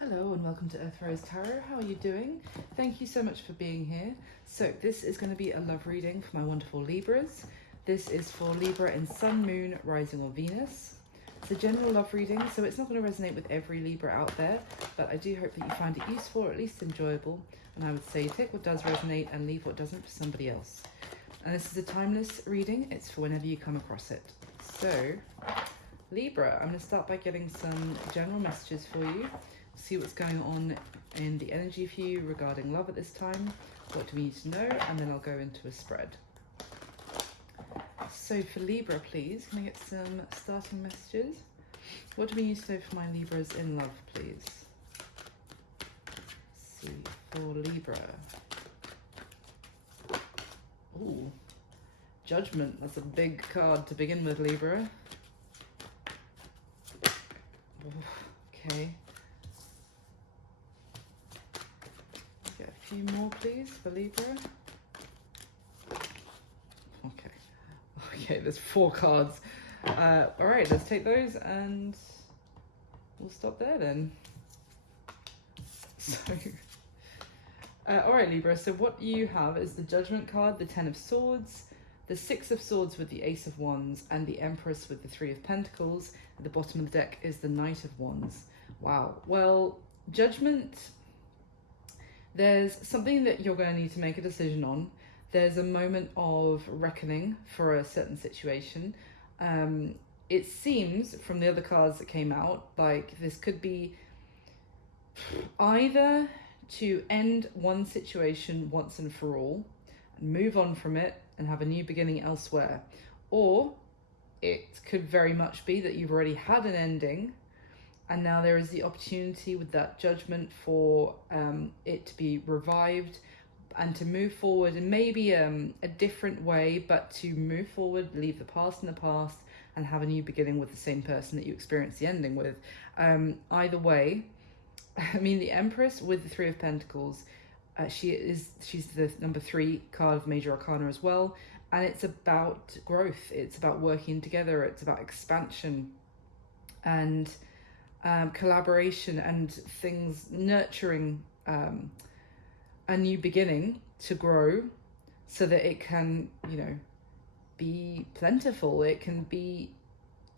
Hello and welcome to Earth Rose Tarot. How are you doing? Thank you so much for being here. So this is going to be a love reading for my wonderful Libras. This is for Libra in Sun, Moon, Rising or Venus. It's a general love reading, so it's not going to resonate with every Libra out there, but I do hope that you find it useful or at least enjoyable. And I would say take what does resonate and leave what doesn't for somebody else. And this is a timeless reading. It's for whenever you come across it. So Libra, I'm going to start by getting some general messages for you. See what's going on in the energy for you regarding love at this time. What do we need to know? And then I'll go into a spread. So for Libra, please, can I get some starting messages? What do we need to know for my Libras in love, please? Let's see, for Libra. Ooh, Judgment. That's a big card to begin with, Libra. Okay. Get a few more, please, for Libra. Okay, there's 4 cards. All right, let's take those and we'll stop there then. So, all right, Libra, so what you have is the Judgment card, the 10 of Swords, the 6 of Swords with the Ace of Wands, and the Empress with the 3 of Pentacles. At the bottom of the deck is the Knight of Wands. Wow. Well, Judgment, there's something that you're going to need to make a decision on. There's a moment of reckoning for a certain situation. It seems from the other cards that came out, like this could be either to end one situation once and for all, and move on from it and have a new beginning elsewhere. Or it could very much be that you've already had an ending and now there is the opportunity with that Judgment for it to be revived and to move forward in maybe a different way, but to move forward, leave the past in the past and have a new beginning with the same person that you experienced the ending with. Either way, I mean, the Empress with the 3 of Pentacles, she's the number 3 card of Major Arcana as well. And it's about growth. It's about working together. It's about expansion and collaboration and things, nurturing a new beginning to grow so that it can, you know, be plentiful. It can be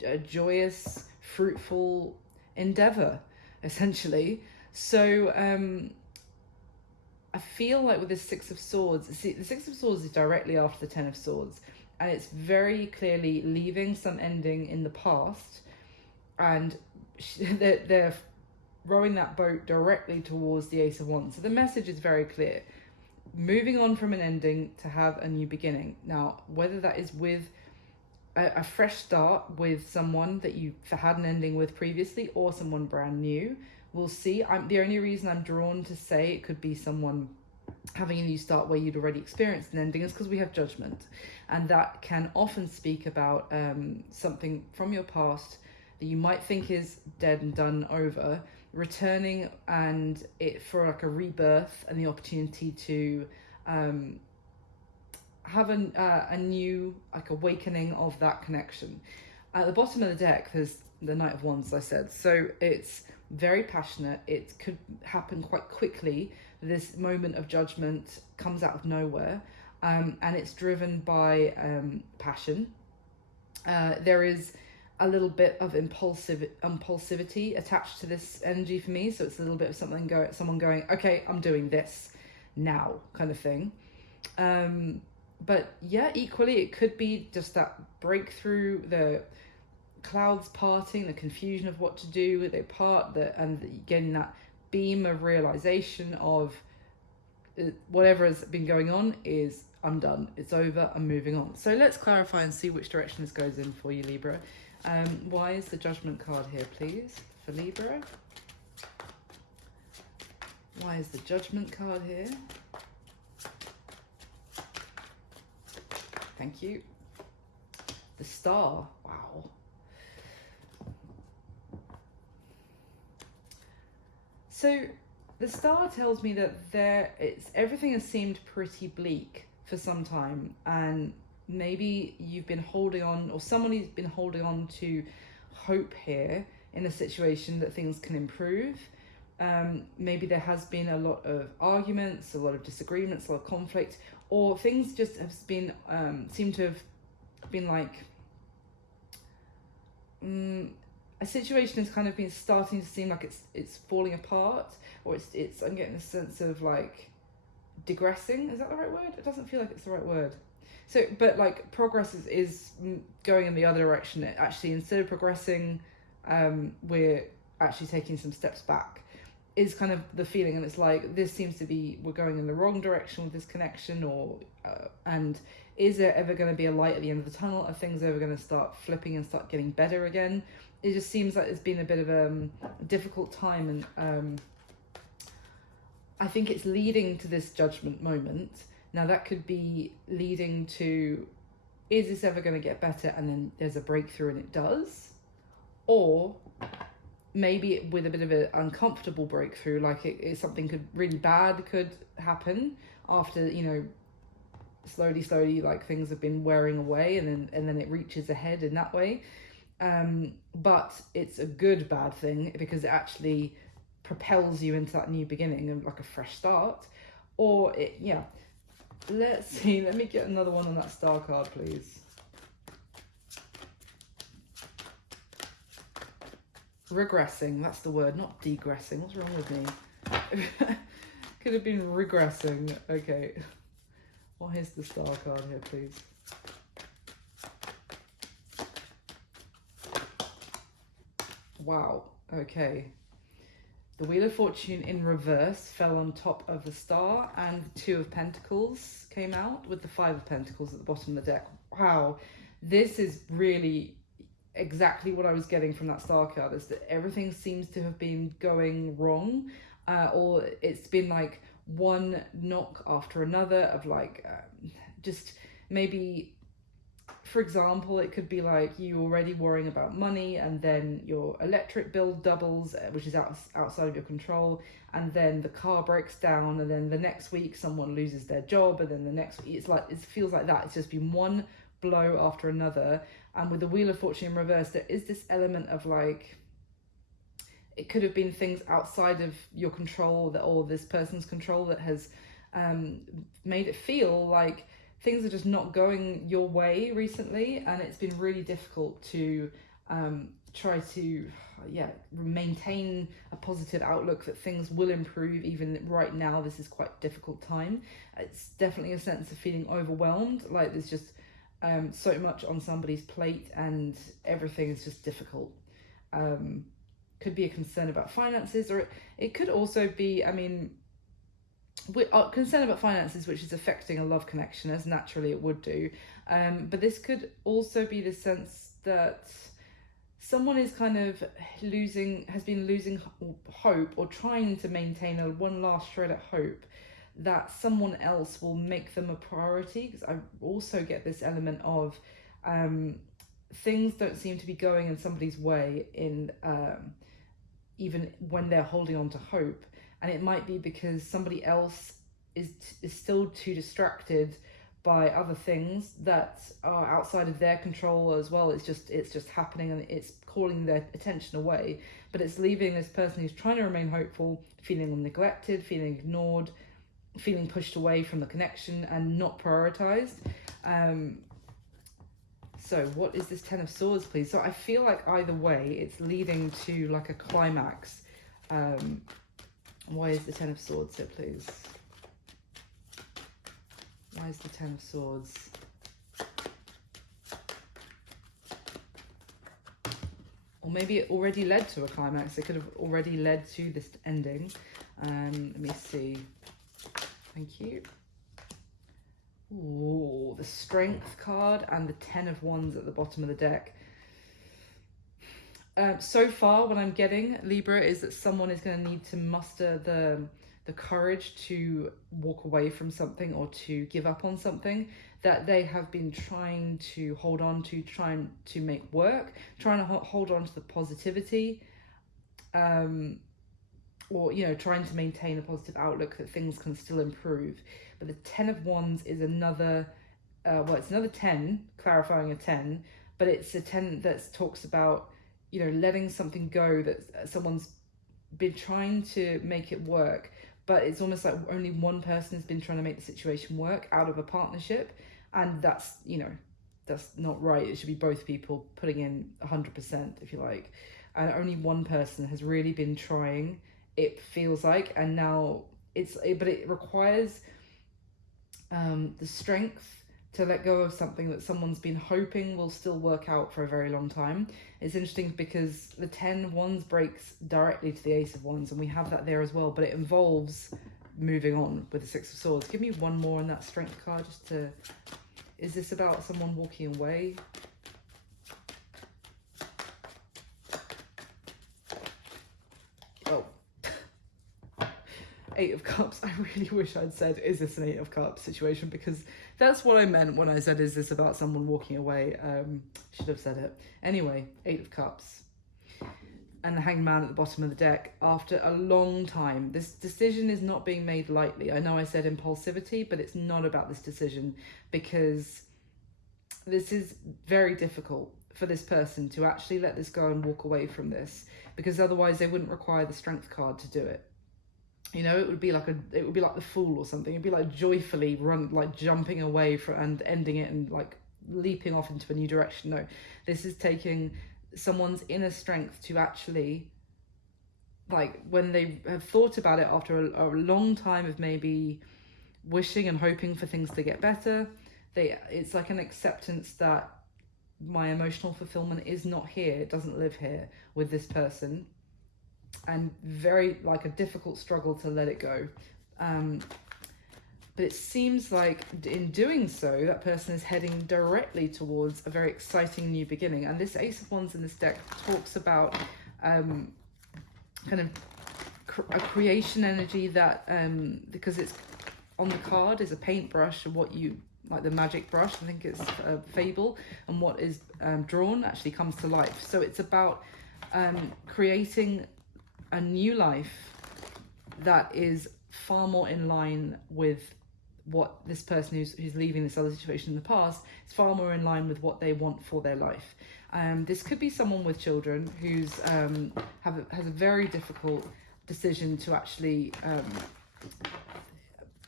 a joyous, fruitful endeavor, essentially. So I feel like with the 6 of Swords, see, the 6 of Swords is directly after the 10 of Swords, and it's very clearly leaving some ending in the past, and they're rowing that boat directly towards the Ace of Wands. So the message is very clear. Moving on from an ending to have a new beginning. Now, whether that is with a fresh start with someone that you had an ending with previously or someone brand new, we'll see. The only reason I'm drawn to say it could be someone having a new start where you'd already experienced an ending is because we have Judgment. And that can often speak about something from your past that you might think is dead and done over, returning and it for like a rebirth and the opportunity to have a new like awakening of that connection. At the bottom of the deck there's the Knight of Wands, as I said, so it's very passionate. It could happen quite quickly. This moment of Judgment comes out of nowhere, and it's driven by passion. There is a little bit of impulsivity attached to this energy for me, so it's a little bit of someone going, okay, I'm doing this now, kind of thing. But yeah, equally it could be just that breakthrough, the clouds parting, the confusion of what to do, they part, and getting that beam of realization of whatever has been going on is, I'm done, it's over, I'm moving on. So let's clarify and see which direction this goes in for you, Libra. Why is the Judgment card here, please, for Libra? Why is the Judgment card here? Thank you. The Star. Wow. So the Star tells me that everything has seemed pretty bleak for some time, and maybe you've been holding on, or somebody's been holding on to hope here in a situation that things can improve. Maybe there has been a lot of arguments, a lot of disagreements, a lot of conflict, or things just have been seem to have been like a situation has kind of been starting to seem like it's falling apart, or it's I'm getting a sense of like digressing. Is that the right word? It doesn't feel like it's the right word. So, but like progress is going in the other direction. It actually, instead of progressing, we're actually taking some steps back, is kind of the feeling. And it's like, this seems to be, we're going in the wrong direction with this connection, or and is there ever going to be a light at the end of the tunnel? Are things ever going to start flipping and start getting better again? It just seems like it's been a bit of a difficult time, and I think it's leading to this judgment moment. Now that could be leading to, is this ever going to get better? And then there's a breakthrough and it does. Or maybe with a bit of an uncomfortable breakthrough, like something really bad could happen after, slowly, like things have been wearing away, and then it reaches a head in that way. But it's a good bad thing, because it actually propels you into that new beginning and like a fresh start. Or let's see, let me get another one on that star card, please. Regressing, that's the word, not degressing. What's wrong with me? Could have been regressing. Okay, what is the star card here, please? Wow, okay. The Wheel of Fortune in reverse fell on top of the star, and the Two of Pentacles came out with the Five of Pentacles at the bottom of the deck. Wow, this is really exactly what I was getting from that star card, is that everything seems to have been going wrong, or it's been like one knock after another of like just maybe, for example, it could be like you already worrying about money, and then your electric bill doubles, which is outside of your control, and then the car breaks down, and then the next week someone loses their job, and then the next week, it feels like that. It's just been one blow after another. And with the Wheel of Fortune in reverse, there is this element of like, it could have been things outside of your control, or this person's control, that has made it feel like things are just not going your way recently, and it's been really difficult to try to maintain a positive outlook that things will improve. Even right now, this is quite a difficult time. It's definitely a sense of feeling overwhelmed, like there's just so much on somebody's plate and everything is just difficult. Could be a concern about finances, or it could also be, concern about finances, which is affecting a love connection, as naturally it would do. But this could also be the sense that someone is kind of has been losing hope, or trying to maintain one last shred of hope that someone else will make them a priority. Because I also get this element of things don't seem to be going in somebody's way, in even when they're holding on to hope. And it might be because somebody else is still too distracted by other things that are outside of their control as well. It's just happening, and it's calling their attention away. But it's leaving this person who's trying to remain hopeful feeling neglected, feeling ignored, feeling pushed away from the connection, and not prioritized. So what is this Ten of Swords, please? So I feel like either way, it's leading to like a climax. Why is the Ten of Swords here, please? Why is the Ten of Swords? Or maybe it already led to a climax. It could have already led to this ending. Let me see. Thank you. Ooh, the Strength card and the Ten of Wands at the bottom of the deck. So far, what I'm getting, Libra, is that someone is going to need to muster the courage to walk away from something, or to give up on something that they have been trying to hold on to, trying to make work, trying to hold on to the positivity, or trying to maintain a positive outlook that things can still improve. But the Ten of Wands is another, it's another 10, clarifying a 10, but it's a 10 that talks about letting something go that someone's been trying to make it work, but it's almost like only one person has been trying to make the situation work out of a partnership, and that's, you know, that's not right. It should be both people putting in 100%, if you like, and only one person has really been trying, it feels like, and now but it requires the strength to let go of something that someone's been hoping will still work out for a very long time. It's interesting because the 10 wands breaks directly to the Ace of Wands, and we have that there as well, but it involves moving on with the Six of Swords. Give me one more on that strength card, just to... Is this about someone walking away? Oh. Eight of Cups. I really wish I'd said, is this an Eight of Cups situation? Because that's what I meant when I said, is this about someone walking away? Should have said it. Anyway, Eight of Cups. And the Hanged Man at the bottom of the deck. After a long time, this decision is not being made lightly. I know I said impulsivity, but it's not about this decision, because this is very difficult for this person to actually let this go and walk away from this, because otherwise they wouldn't require the Strength card to do it. You know, it would be like the Fool or something. It'd be like joyfully jumping away from and ending it and like leaping off into a new direction. No, this is taking someone's inner strength to actually, like, when they have thought about it after a long time of maybe wishing and hoping for things to get better, it's like an acceptance that my emotional fulfillment is not here, it doesn't live here with this person, and very like a difficult struggle to let it go. But it seems like in doing so, that person is heading directly towards a very exciting new beginning. And this Ace of Wands in this deck talks about kind of a creation energy that, because it's on the card is a paintbrush, and what you, like the magic brush, I think it's a fable, and what is drawn actually comes to life. So it's about creating a new life that is far more in line with what this person who's leaving this other situation in the past, is far more in line with what they want for their life. This could be someone with children who's has a very difficult decision to actually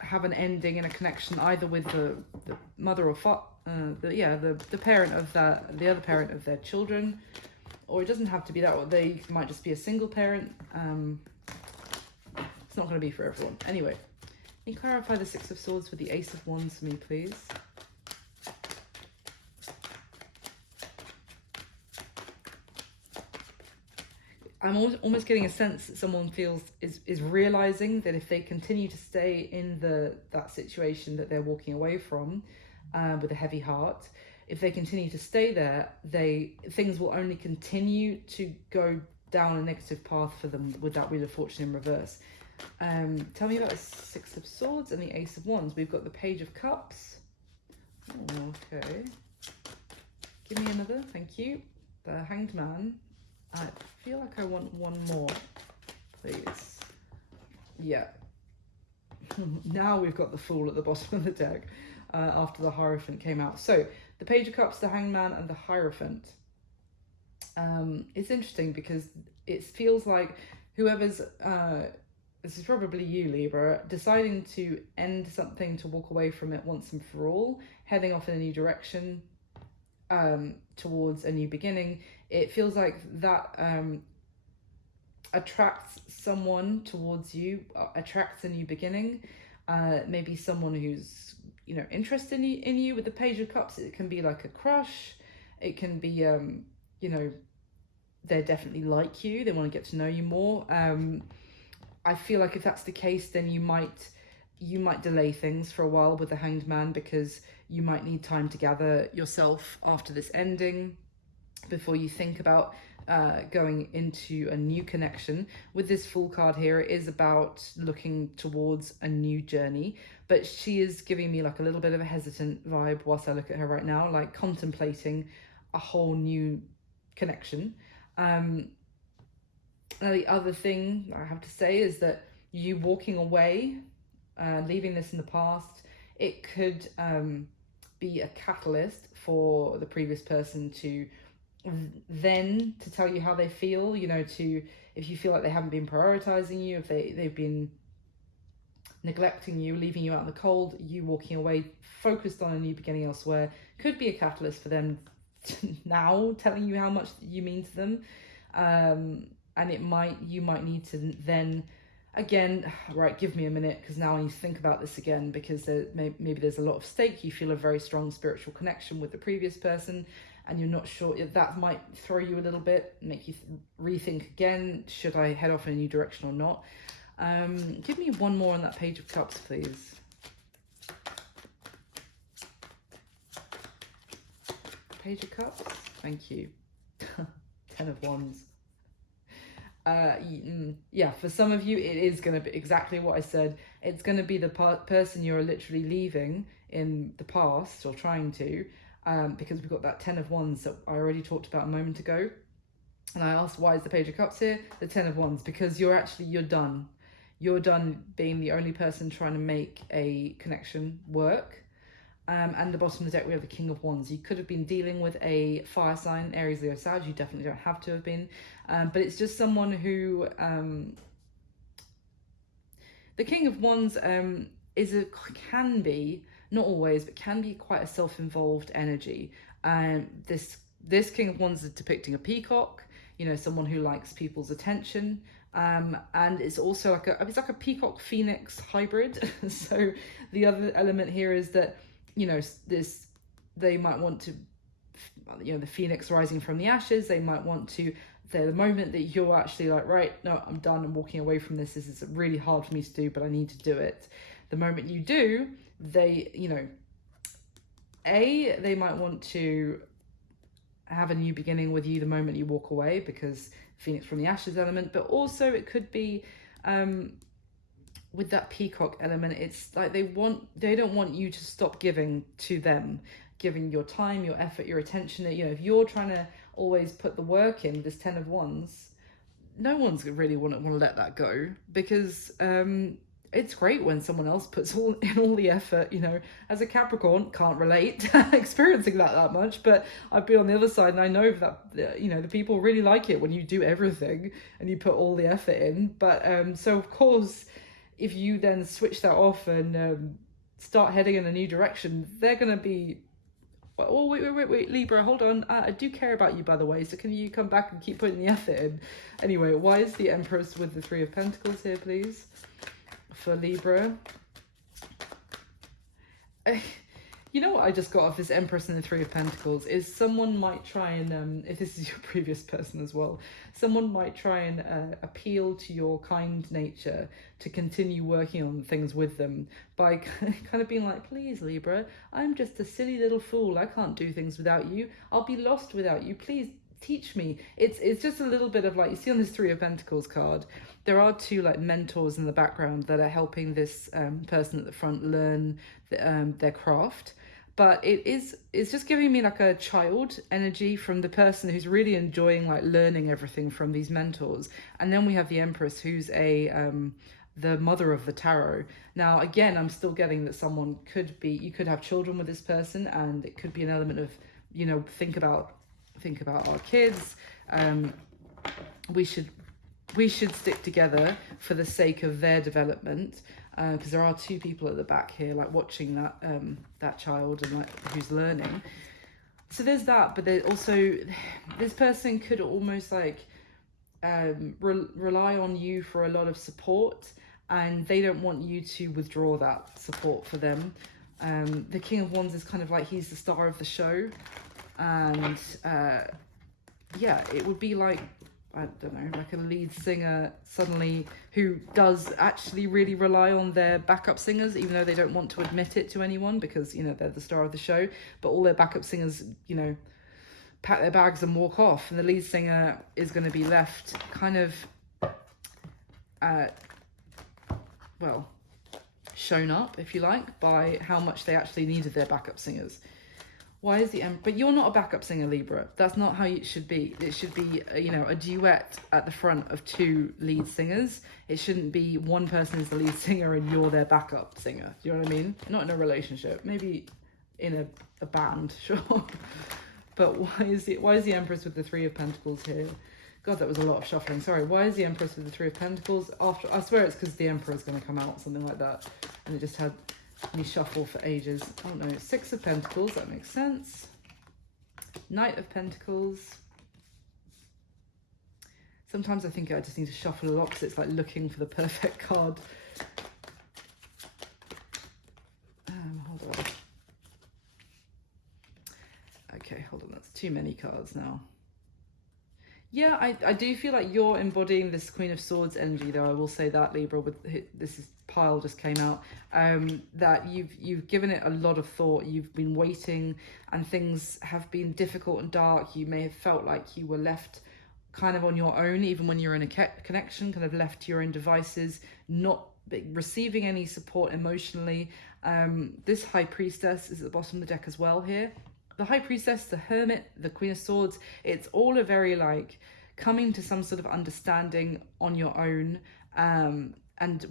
have an ending in a connection, either with the mother or the parent of the other parent of their children, or it doesn't have to be that, or they might just be a single parent. It's not going to be for everyone. Anyway, can you clarify the Six of Swords with the Ace of Wands for me, please? I'm almost getting a sense that someone is realizing that if they continue to stay in that situation that they're walking away from with a heavy heart, if they continue to stay there, things will only continue to go down a negative path for them with that Wheel of Fortune in reverse. Tell me about the Six of Swords and the Ace of Wands. We've got the Page of Cups. Okay. Give me another, thank you. The Hanged Man. I feel like I want one more, please. Yeah. Now we've got the Fool at the bottom of the deck after the Hierophant came out. So the Page of Cups, the Hanged Man, and the Hierophant. It's interesting because it feels like whoever's, this is probably you, Libra, deciding to end something, to walk away from it once and for all, heading off in a new direction, towards a new beginning. It feels like that attracts someone towards you, attracts a new beginning. Maybe someone who's, you know, interested in you. With the Page of Cups, it can be like a crush. It can be, you know, they definitely like you. They want to get to know you more. I feel like if that's the case, then you might delay things for a while with the Hanged Man, because you might need time to gather yourself after this ending before you think about going into a new connection. With this Fool card here, it is about looking towards a new journey, but she is giving me like a little bit of a hesitant vibe whilst I look at her right now, like contemplating a whole new connection. Now the other thing I have to say is that you walking away, leaving this in the past, it could be a catalyst for the previous person to tell you how they feel, you know, to if you feel like they haven't been prioritizing you, if they've been neglecting you, leaving you out in the cold, you walking away focused on a new beginning elsewhere could be a catalyst for them now telling you how much you mean to them. And you might need to then again, right, give me a minute, because now I need to think about this again, because maybe there's a lot of stake. You feel a very strong spiritual connection with the previous person, and you're not sure. That might throw you a little bit, make you rethink again, should I head off in a new direction or not? Give me one more on that Page of Cups, please. Page of Cups, thank you. 10 of Wands. Yeah, for some of you it is going to be exactly what I said. It's going to be the person you're literally leaving in the past, or trying to, because we've got that 10 of Wands that I already talked about a moment ago. And I asked, why is the Page of Cups here? The 10 of Wands, because you're done. You're done being the only person trying to make a connection work. And the bottom of the deck, we have the King of Wands. You could have been dealing with a fire sign, Aries, Leo, Sag. You definitely don't have to have been. But it's just someone who... the King of Wands can be, not always, but can be quite a self-involved energy. This King of Wands is depicting a peacock, you know, someone who likes people's attention. And it's also like a peacock phoenix hybrid. So the other element here is that, you know, they might want to, you know, the phoenix rising from the ashes. They might want to, the moment that you're actually like, right, no, I'm done, I'm walking away from this. This is really hard for me to do, but I need to do it. The moment you do, they, you know, they might want to have a new beginning with you the moment you walk away, because phoenix from the ashes element. But also it could be, with that peacock element, it's like they don't want you to stop giving to them, giving your time, your effort, your attention. You know, if you're trying to always put the work in, this 10 of Wands, no one's really want to let that go, because it's great when someone else puts all the effort. You know, as a Capricorn, can't relate experiencing that much, but I've been on the other side, and I know that, you know, the people really like it when you do everything and you put all the effort in. But so of course, if you then switch that off and start heading in a new direction, they're going to be, oh, wait, Libra, hold on. I do care about you, by the way, so can you come back and keep putting the effort in? Anyway, why is the Empress with the 3 of Pentacles here, please, for Libra? You know what I just got off this Empress and the 3 of Pentacles is someone might try and, if this is your previous person as well, someone might try and appeal to your kind nature to continue working on things with them by kind of being like, please, Libra, I'm just a silly little fool. I can't do things without you. I'll be lost without you. Please teach me. It's just a little bit of like, you see on this 3 of Pentacles card, there are 2 like mentors in the background that are helping this person at the front learn their craft. But it's just giving me like a child energy from the person who's really enjoying like learning everything from these mentors. And then we have the Empress, who's the mother of the tarot. Now again, I'm still getting that someone could be, you could have children with this person, and it could be an element of, you know, think about our kids. We should stick together for the sake of their development, because there are 2 people at the back here like watching that child and like who's learning. So there's that, but there's also, this person could almost like rely on you for a lot of support, and they don't want you to withdraw that support for them. The King of Wands is kind of like, he's the star of the show, and yeah, it would be like, I don't know, like a lead singer suddenly who does actually really rely on their backup singers, even though they don't want to admit it to anyone, because, you know, they're the star of the show, but all their backup singers, you know, pack their bags and walk off, and the lead singer is going to be left kind of, well, shown up, if you like, by how much they actually needed their backup singers. Why is the but you're not a backup singer, Libra. That's not how it should be. It should be, you know, a duet at the front of 2 lead singers. It shouldn't be one person is the lead singer and you're their backup singer. Do you know what I mean? Not in a relationship, maybe in a band, sure. But why is the Empress with the 3 of Pentacles here? God, that was a lot of shuffling. Sorry, why is the Empress with the Three of Pentacles? After, I swear it's because the Emperor's going to come out, something like that. And it just had me shuffle for ages. Oh no, Six of Pentacles, that makes sense. Knight of Pentacles. Sometimes I think I just need to shuffle a lot because it's like looking for the perfect card. Hold on. Okay, hold on, that's too many cards now. Yeah, I do feel like you're embodying this Queen of Swords energy, though. I will say that, Libra, with this pile just came out, that you've given it a lot of thought. You've been waiting, and things have been difficult and dark. You may have felt like you were left kind of on your own, even when you're in a connection, kind of left to your own devices, not receiving any support emotionally. This High Priestess is at the bottom of the deck as well here. The High Priestess, the Hermit, the Queen of Swords, it's all a very like coming to some sort of understanding on your own, and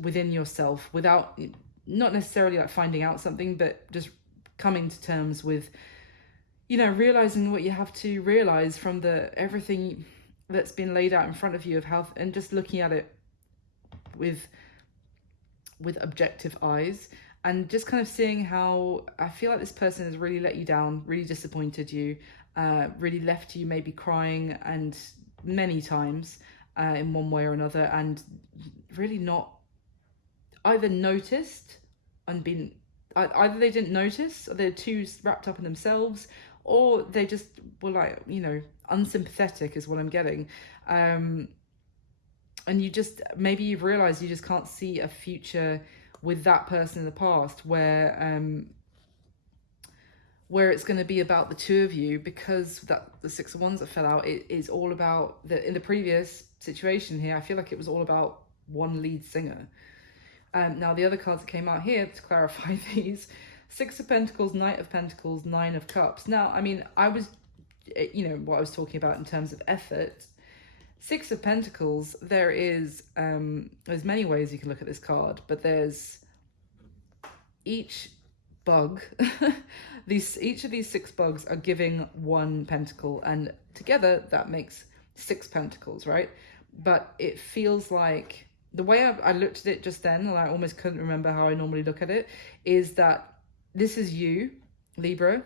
within yourself, without, not necessarily like finding out something, but just coming to terms with, you know, realizing what you have to realize from everything that's been laid out in front of you of how, and just looking at it with objective eyes. And just kind of seeing how I feel like this person has really let you down, really disappointed you, really left you maybe crying and many times in one way or another, and really not either noticed and been, either they didn't notice, or they're too wrapped up in themselves, or they just were like, you know, unsympathetic is what I'm getting. And you just, maybe you've realized you just can't see a future with that person in the past where it's going to be about the two of you, because the Six of Wands that fell out, it is all about in the previous situation here, I feel like it was all about one lead singer. Now the other cards that came out here to clarify these: Six of Pentacles, Knight of Pentacles, Nine of Cups. Now, I mean, I was, you know, what I was talking about in terms of effort. Six of Pentacles, there's many ways you can look at this card, but there's each bug, each of these six bugs are giving one pentacle, and together that makes 6 pentacles, right? But it feels like, the way I looked at it just then, and I almost couldn't remember how I normally look at it, is that this is you, Libra,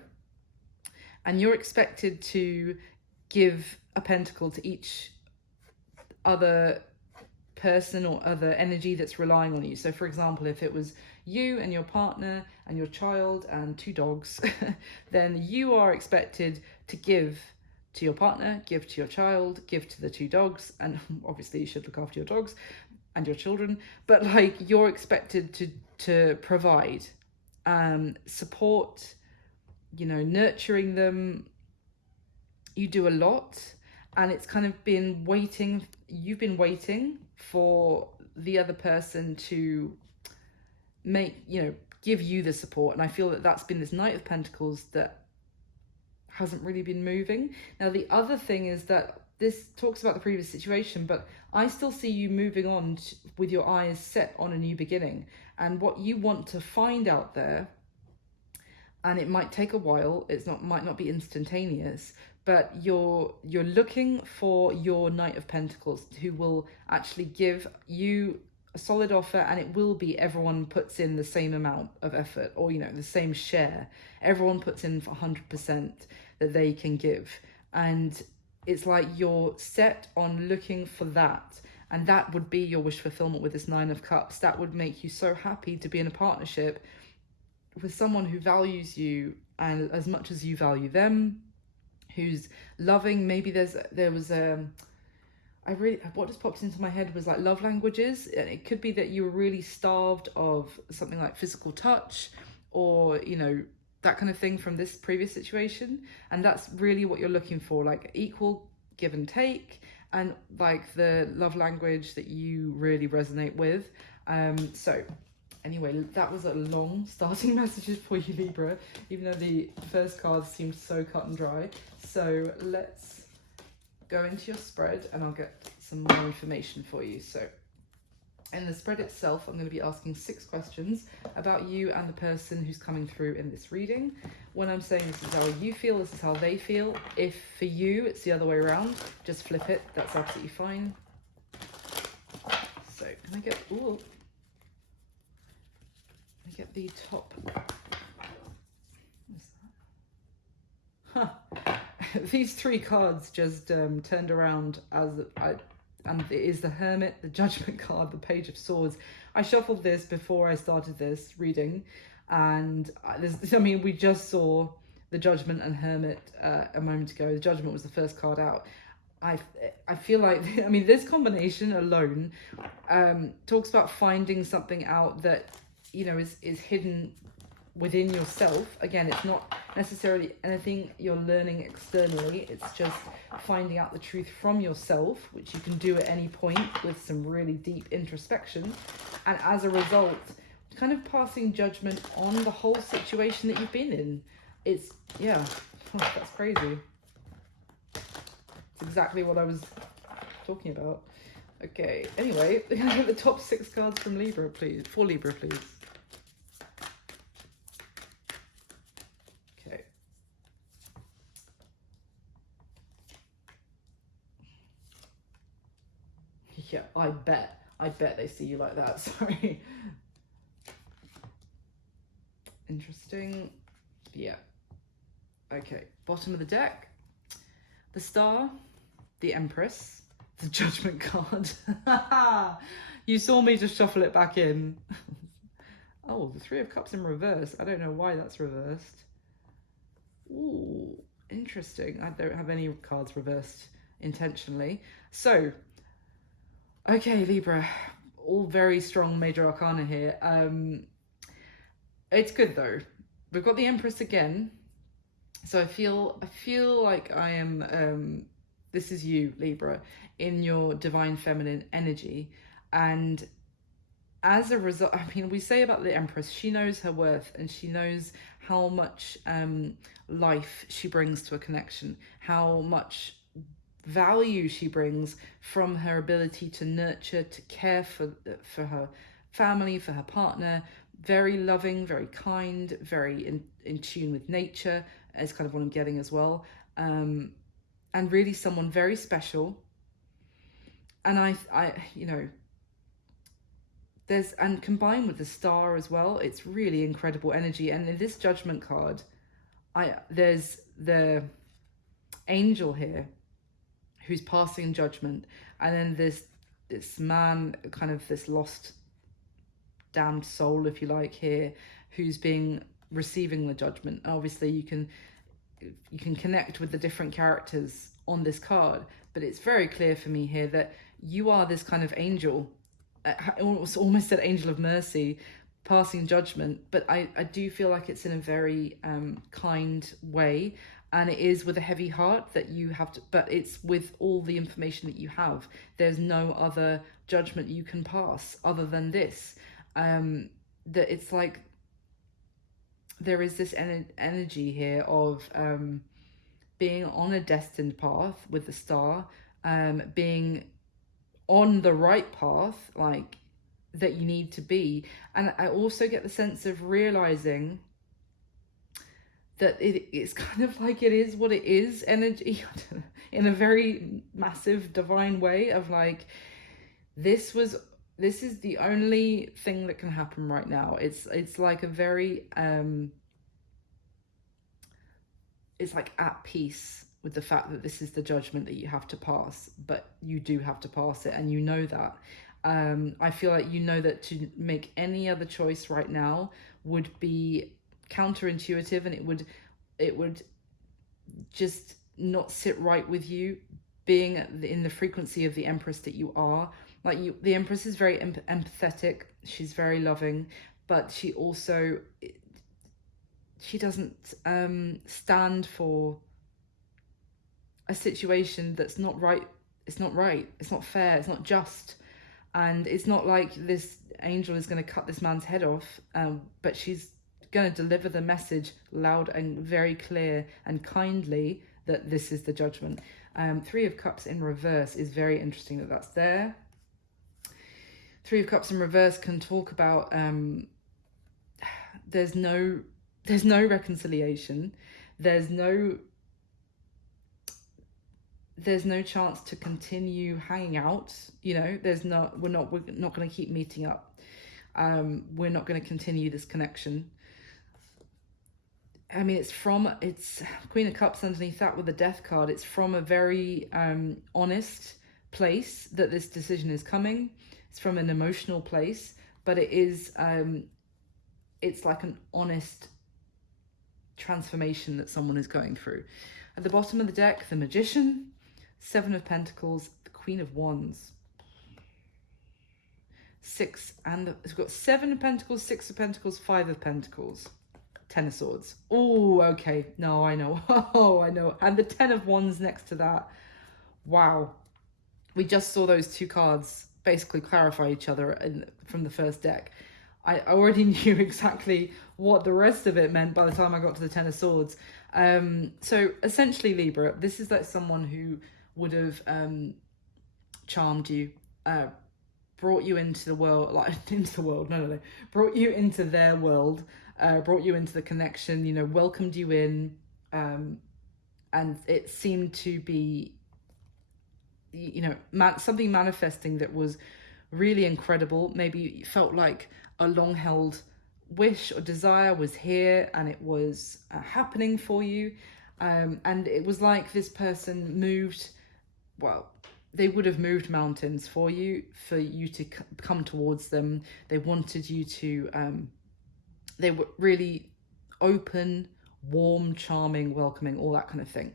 and you're expected to give a pentacle to each other person or other energy that's relying on you. So for example, if it was you and your partner and your child and 2 dogs, then you are expected to give to your partner, give to your child, give to the 2 dogs, and obviously you should look after your dogs and your children, but like you're expected to provide, support, you know, nurturing them. You do a lot, and it's kind of been waiting, you've been waiting for the other person to make, you know, give you the support. And I feel that that's been this Knight of Pentacles that hasn't really been moving. Now, the other thing is that this talks about the previous situation, but I still see you moving on with your eyes set on a new beginning and what you want to find out there. And it might take a while, might not be instantaneous, but you're looking for your Knight of Pentacles who will actually give you a solid offer, and it will be everyone puts in the same amount of effort, or, you know, the same share. Everyone puts in for 100% that they can give. And it's like you're set on looking for that. And that would be your wish fulfillment with this Nine of Cups. That would make you so happy to be in a partnership with someone who values you and as much as you value them, who's loving. Maybe there was what just popped into my head was like love languages, and it could be that you were really starved of something like physical touch, or, you know, that kind of thing from this previous situation, and that's really what you're looking for, like equal give and take, and like the love language that you really resonate with. So anyway, that was a long starting messages for you, Libra, even though the first card seemed so cut and dry. So let's go into your spread and I'll get some more information for you. So In the spread itself, I'm going to be asking 6 questions about you and the person who's coming through in this reading. When I'm saying this is how you feel, this is how they feel. If for you it's the other way around, just flip it. That's absolutely fine. So can I get, ooh, I get the top. What's that? Huh. These 3 cards just turned around as and it is the Hermit, the Judgment card, the Page of Swords. I shuffled this before I started this reading, and I mean, we just saw the Judgment and Hermit a moment ago. The Judgment was the first card out. I feel like, I mean, this combination alone talks about finding something out that, you know, is hidden within yourself. Again, it's not necessarily anything you're learning externally, it's just finding out the truth from yourself, which you can do at any point with some really deep introspection, and as a result kind of passing judgment on the whole situation that you've been in. It's, yeah, that's crazy. It's exactly what I was talking about. Okay, anyway, can I get the top 6 cards from Libra, please? For Libra, please. Yeah, I bet they see you like that. Sorry. Interesting. Yeah. Okay, bottom of the deck. The Star, the Empress, the Judgment card. You saw me just shuffle it back in. Oh, the 3 of Cups in reverse. I don't know why that's reversed. Ooh, interesting. I don't have any cards reversed intentionally. So, okay, Libra, all very strong major arcana here. It's good though. We've got the Empress again. So I feel like I am, this is you, Libra, in your divine feminine energy. And as a result, I mean, we say about the Empress, she knows her worth and she knows how much life she brings to a connection, how much value she brings from her ability to nurture, to care for her family, for her partner. Very loving, very kind, very in tune with nature is kind of what I'm getting as well. And really someone very special. And I you know, and combined with the Star as well, it's really incredible energy. And in this Judgment card, there's the angel here who's passing judgment, and then this man, kind of this lost damned soul, if you like, here, who's receiving the judgment. And obviously you can connect with the different characters on this card, but it's very clear for me here that you are this kind of angel. It was almost an angel of mercy passing judgment, but I do feel like it's in a very kind way. And it is with a heavy heart that you have to, but it's with all the information that you have. There's no other judgment you can pass other than this. That it's like there is this energy here of being on a destined path with the Star, being on the right path, like that you need to be. And I also get the sense of realizing that it's kind of like it is what it is energy in a very massive divine way of like, this is the only thing that can happen right now. It's like a very it's like at peace with the fact that this is the judgment that you have to pass, but you do have to pass it, and you know that. I feel like you know that to make any other choice right now would be counterintuitive, and it would just not sit right with you, being in the frequency of the Empress that you are. Like the Empress is very empathetic, she's very loving, but she also, she doesn't stand for a situation that's not right. It's not right, it's not fair, it's not just. And it's not like this angel is going to cut this man's head off, but she's going to deliver the message loud and very clear and kindly that this is the judgment. 3 of Cups in reverse is very interesting that that's there. Three of Cups in reverse can talk about there's no reconciliation, there's no chance to continue hanging out. You know, we're not going to keep meeting up. We're not going to continue this connection. I mean, it's Queen of Cups underneath that with the Death card. It's from a very honest place that this decision is coming. It's from an emotional place, but it is it's like an honest transformation that someone is going through. At the bottom of the deck, the Magician, Seven of Pentacles, the Queen of Wands, it's got Seven of Pentacles, Six of Pentacles, Five of Pentacles, Ten of Swords. Oh, okay. No, I know. Oh, I know. And the Ten of Wands next to that. Wow. We just saw those two cards basically clarify each other from the first deck. I already knew exactly what the rest of it meant by the time I got to the Ten of Swords. So essentially, Libra, this is like someone who would have charmed you, brought you into the world, brought you into their world, brought you into the connection, you know, welcomed you in, and it seemed to be, you know, something manifesting that was really incredible. Maybe you felt like a long-held wish or desire was here and it was happening for you, and it was like this person moved, well, they would have moved mountains for you to come towards them. They wanted you to they were really open, warm, charming, welcoming, all that kind of thing.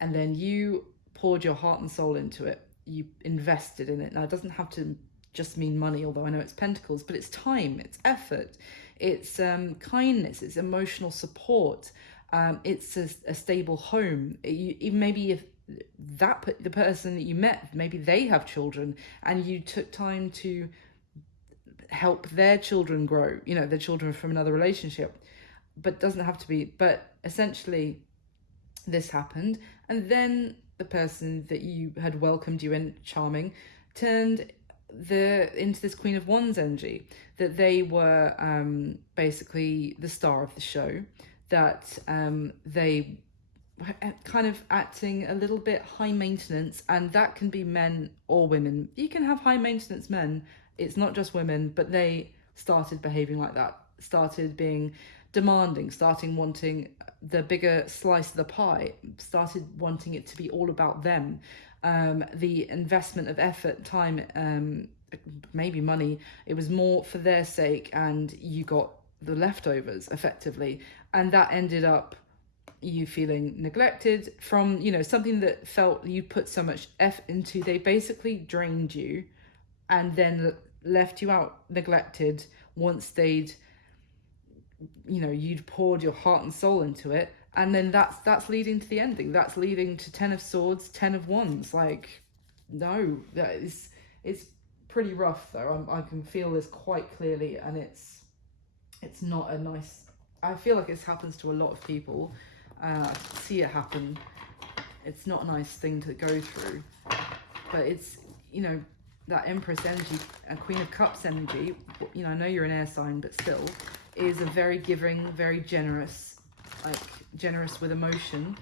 And then you poured your heart and soul into it. You invested in it. Now, it doesn't have to just mean money, although I know it's pentacles, but it's time, it's effort, it's kindness, it's emotional support, it's a stable home. Maybe if the person that you met, maybe they have children and you took time to help their children grow, you know, their children from another relationship, but it doesn't have to be. But essentially this happened, and then the person that you had welcomed you in, charming, turned into this Queen of Wands energy, that they were basically the star of the show, that they were kind of acting a little bit high maintenance, and that can be men or women. You can have high maintenance men, it's not just women, but they started behaving like that, started being demanding, starting wanting the bigger slice of the pie, started wanting it to be all about them. The investment of effort, time, maybe money, it was more for their sake, and you got the leftovers effectively, and that ended up you feeling neglected from, you know, something that felt you put so much effort into. They basically drained you and then left you out neglected once they'd, you know, you'd poured your heart and soul into it. And then that's leading to the ending. That's leading to Ten of Swords, Ten of Wands. Like, no, it's pretty rough though. I can feel this quite clearly, and it's not a nice. I feel like it happens to a lot of people. I see it happen. It's not a nice thing to go through, but it's, you know, that Empress energy and Queen of Cups energy. You know, I know you're an air sign, but still, is a very giving, very generous, like generous with emotion,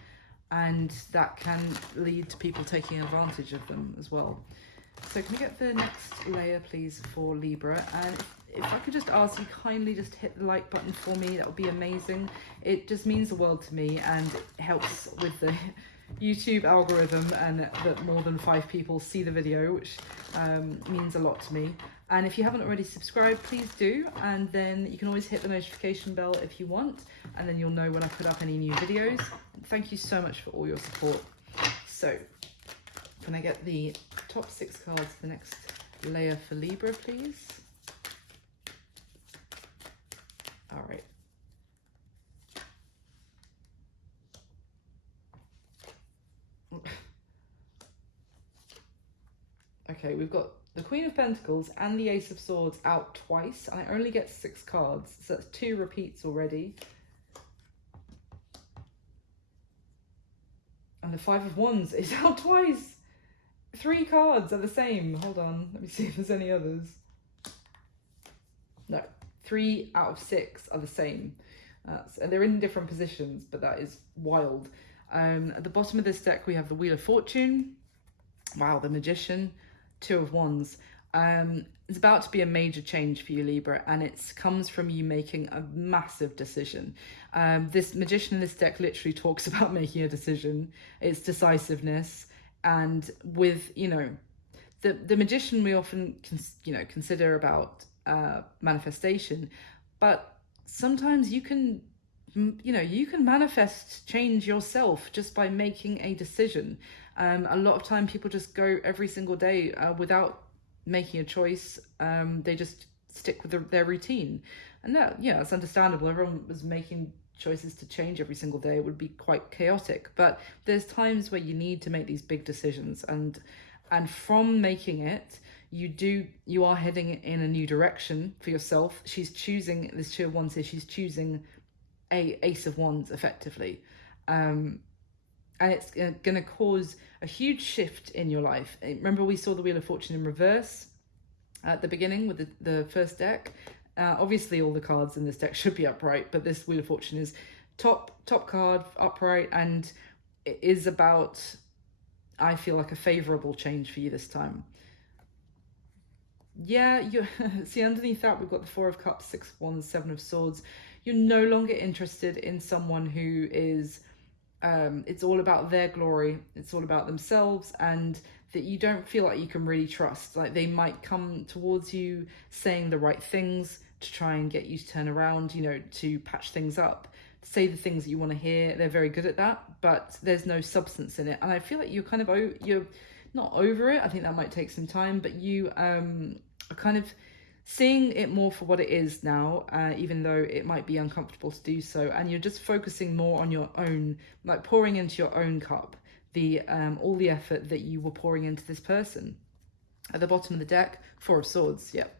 and that can lead to people taking advantage of them as well. So can we get the next layer, please, for Libra? And if I could just ask you kindly just hit the like button for me, that would be amazing. It just means the world to me, and it helps with the YouTube algorithm, and that more than 5 people see the video, which means a lot to me. And if you haven't already subscribed, please do, and then you can always hit the notification bell if you want, and then you'll know when I put up any new videos. Thank you so much for all your support. So can I get the top 6 cards for the next layer for Libra, please? All right. Okay, we've got the Queen of Pentacles and the Ace of Swords out twice. I only get 6 cards, so that's 2 repeats already. And the Five of Wands is out twice. 3 cards are the same. Hold on, let me see if there's any others. no, 3 out of 6 are the same. And they're in different positions, but that is wild. At the bottom of this deck, we have the Wheel of Fortune. Wow, the Magician, 2 of Wands. It's about to be a major change for you, Libra, and it comes from you making a massive decision. This Magician in this deck literally talks about making a decision. It's decisiveness, and with, you know, the Magician we often consider about manifestation, but sometimes you can manifest change yourself just by making a decision. A lot of time people just go every single day without making a choice. They just stick with their routine, and that, yeah, it's understandable. Everyone was making choices to change every single day. It would be quite chaotic, but there's times where you need to make these big decisions, and from making it, you are heading in a new direction for yourself. She's choosing, this 2 of Wands here, she's choosing a Ace of Wands effectively, and it's going to cause a huge shift in your life. Remember, we saw the Wheel of Fortune in reverse at the beginning with the first deck. Obviously all the cards in this deck should be upright, but this Wheel of Fortune is top card upright, and it is about, I feel like, a favorable change for you this time. Yeah, you see underneath that we've got the 4 of Cups, 6 of Wands, 7 of Swords. You're no longer interested in someone who is it's all about their glory, it's all about themselves, and that you don't feel like you can really trust. Like, they might come towards you saying the right things to try and get you to turn around, you know, to patch things up, say the things that you want to hear. They're very good at that, but there's no substance in it. And I feel like you're kind of you're not over it. I think that might take some time, but you are kind of seeing it more for what it is now, even though it might be uncomfortable to do so. And you're just focusing more on your own, like pouring into your own cup, all the effort that you were pouring into this person. At the bottom of the deck, 4 of Swords, yep.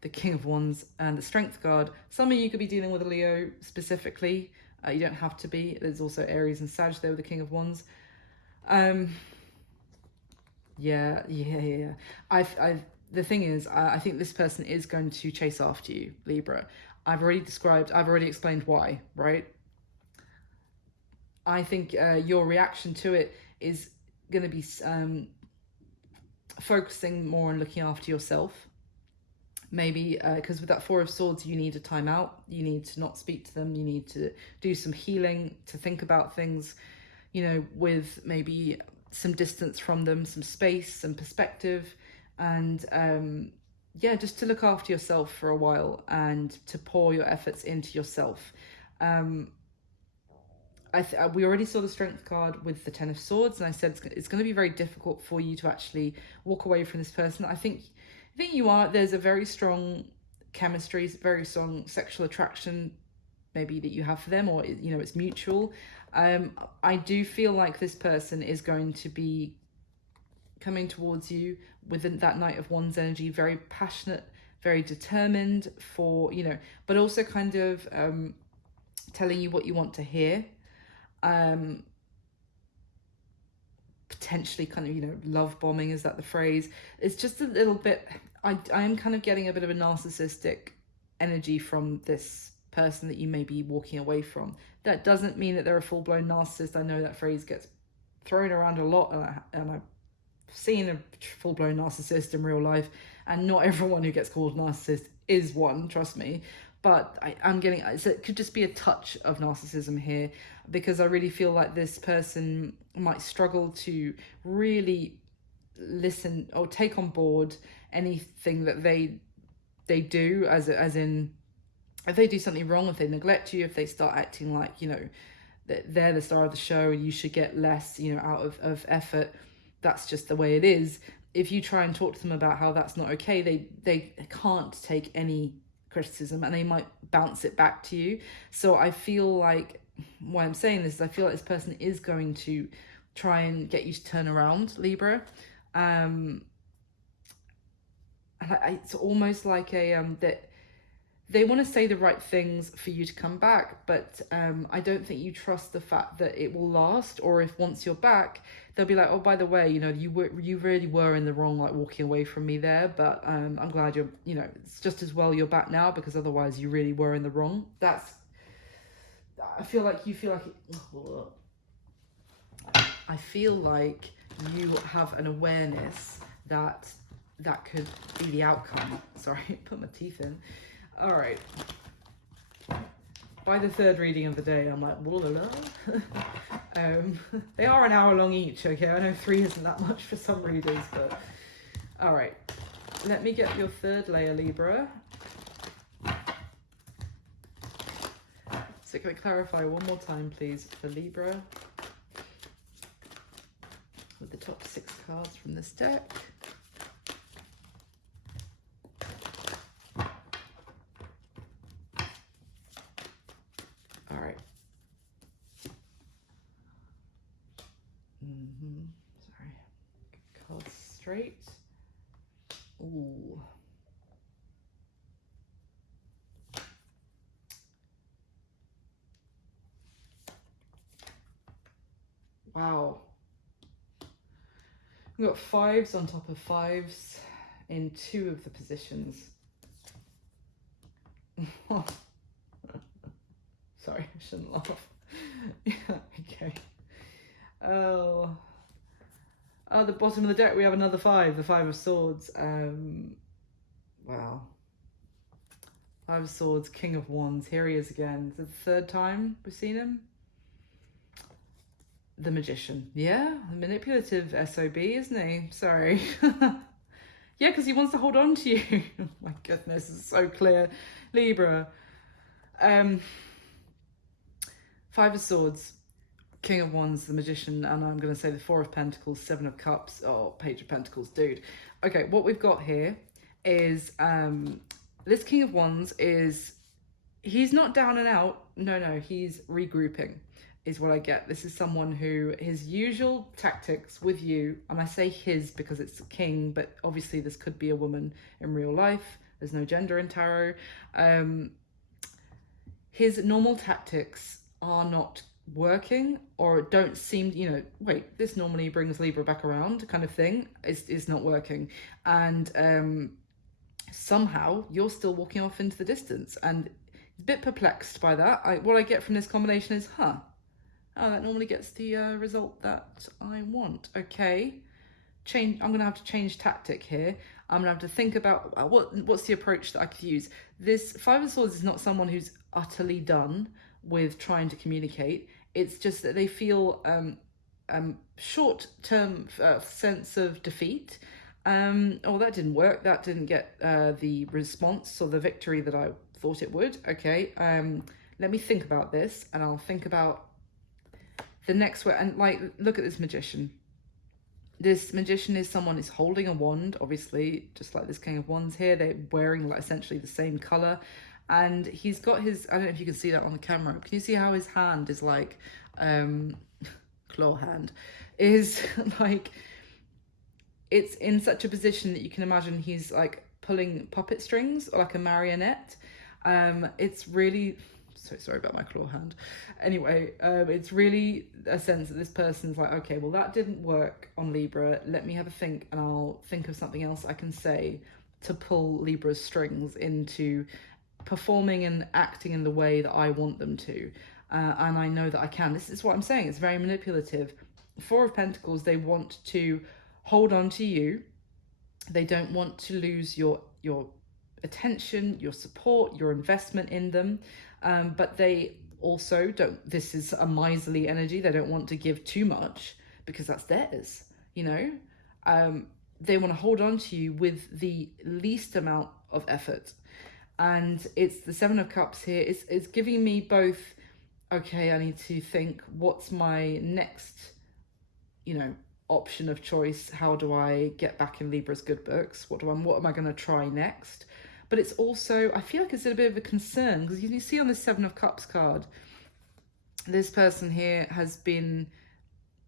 The King of Wands and the Strength card. Some of you could be dealing with a Leo specifically. You don't have to be. There's also Aries and Sag there with the King of Wands. Yeah. The thing is, I think this person is going to chase after you, Libra. I've already explained why, right? I think your reaction to it is going to be focusing more on looking after yourself. Maybe because with that 4 of Swords, you need a timeout. You need to not speak to them. You need to do some healing, to think about things, you know, with maybe some distance from them, some space, some perspective. And yeah, just to look after yourself for a while and to pour your efforts into yourself. We already saw the Strength card with the 10 of Swords, and I said it's going to be very difficult for you to actually walk away from this person. I think you are. There's a very strong chemistry, very strong sexual attraction, maybe, that you have for them, or, you know, it's mutual. I do feel like this person is going to be coming towards you with that Knight of Wands energy, very passionate, very determined for, you know, but also kind of telling you what you want to hear. Potentially kind of, you know, love bombing, is that the phrase? It's just a little bit, I am kind of getting a bit of a narcissistic energy from this person that you may be walking away from. That doesn't mean that they're a full-blown narcissist. I know that phrase gets thrown around a lot, and I've seen a full-blown narcissist in real life, and not everyone who gets called narcissist is one, trust me. But I'm getting, it could just be a touch of narcissism here, because I really feel like this person might struggle to really listen or take on board anything that they do, as in, if they do something wrong, if they neglect you, if they start acting like, you know, that they're the star of the show and you should get less, you know, out of effort. That's just the way it is. If you try and talk to them about how that's not okay, they can't take any criticism, and they might bounce it back to you. So I feel like, why I'm saying this is, I feel like this person is going to try and get you to turn around, Libra. It's almost like that they want to say the right things for you to come back, but I don't think you trust the fact that it will last. Or if once you're back, they'll be like, oh, by the way, you know, you really were in the wrong, like walking away from me there, but I'm glad you're, you know, it's just as well you're back now, because otherwise you really were in the wrong. I feel like you feel like I feel like you have an awareness that that could be the outcome. Sorry, put my teeth in. All right. By the third reading of the day, I'm like, blah, blah, blah. They are an hour long each, okay? I know 3 isn't that much for some readers, but all right. Let me get your third layer, Libra. So can we clarify one more time, please, for Libra? With the top 6 cards from this deck. Sorry. Cards straight. Ooh. Wow. We've got 5s on top of 5s in 2 of the positions. Sorry, I shouldn't laugh. Yeah, okay. Oh, the bottom of the deck we have another 5, the 5 of Swords. Wow. 5 of Swords, King of Wands. Here he is again. Is it the 3rd time we've seen him? The Magician. Yeah, the manipulative SOB, isn't he? Sorry. Yeah, because he wants to hold on to you. Oh my goodness, it's so clear. Libra. 5 of Swords, King of Wands, the Magician, and I'm going to say the 4 of Pentacles, 7 of Cups, oh, Page of Pentacles, dude. Okay, what we've got here is this King of Wands is, he's not down and out. No, he's regrouping is what I get. This is someone who, his usual tactics with you, and I say his because it's a king, but obviously this could be a woman in real life. There's no gender in tarot. His normal tactics are not working, or don't seem, you know, wait, this normally brings Libra back around kind of thing, is not working. And somehow you're still walking off into the distance, and a bit perplexed by that. What I get from this combination is, oh, that normally gets the result that I want. Okay, I'm gonna have to change tactic here. I'm gonna have to think about what's the approach that I could use. This 5 of Swords is not someone who's utterly done with trying to communicate. It's just that they feel short-term sense of defeat. Oh, that didn't work. That didn't get the response or the victory that I thought it would. Okay, let me think about this, and I'll think about the next way. And like, look at this Magician. This Magician is someone who's holding a wand, obviously, just like this King of Wands here. They're wearing like essentially the same color. And he's got his, I don't know if you can see that on the camera. Can you see how his hand is like, claw hand, is like, it's in such a position that you can imagine he's like pulling puppet strings, or like a marionette. It's really, so sorry about my claw hand. Anyway, it's really a sense that this person's like, okay, well, that didn't work on Libra. Let me have a think, and I'll think of something else I can say to pull Libra's strings into performing and acting in the way that I want them to. And I know that I can. This is what I'm saying. It's very manipulative. 4 of Pentacles, they want to hold on to you. They don't want to lose your attention, your support, your investment in them. But they also don't, this is a miserly energy. They don't want to give too much because that's theirs, you know. They want to hold on to you with the least amount of effort. And it's the 7 of Cups here. It's giving me both, okay, I need to think, what's my next, you know, option of choice? How do I get back in Libra's good books? What am I going to try next? But it's also, I feel like it's a bit of a concern, because you see on the 7 of Cups card, this person here has been,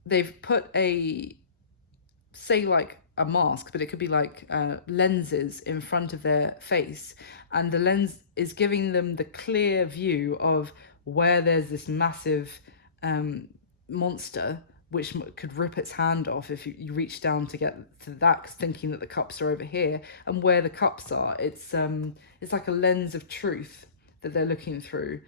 they've put a, say like a mask, but it could be like lenses in front of their face, and the lens is giving them the clear view of where there's this massive monster which could rip its hand off if you reach down to get to that, thinking that the cups are over here, and where the cups are, it's like a lens of truth that they're looking through,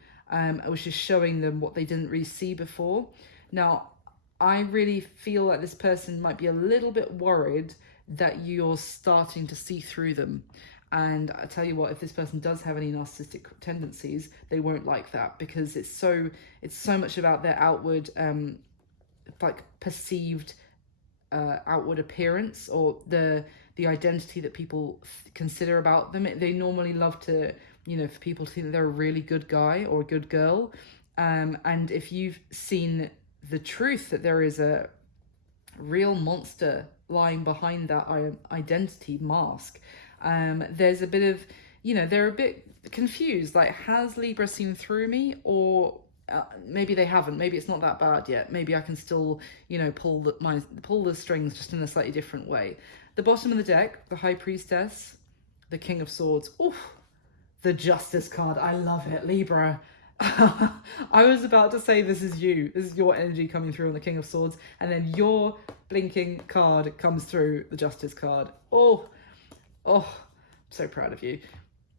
which is showing them what they didn't really see before. Now, I really feel like this person might be a little bit worried that you're starting to see through them. And I tell you what, if this person does have any narcissistic tendencies, they won't like that, because it's so much about their outward like perceived outward appearance, or the identity that people consider about them. They normally love to, for people to think that they're a really good guy or a good girl. And if you've seen the truth that there is a real monster lying behind that identity mask, there's a bit of, they're a bit confused. Like, has Libra seen through me? Or maybe they haven't. Maybe it's not that bad yet. Maybe I can still, pull the strings just in a slightly different way. The bottom of the deck, the High Priestess, the King of Swords. Oof, the Justice card. I love it, Libra. I was about to say this is you. This is your energy coming through on the King of Swords, and then your blinking card comes through, the Justice card. Oh, I'm so proud of you.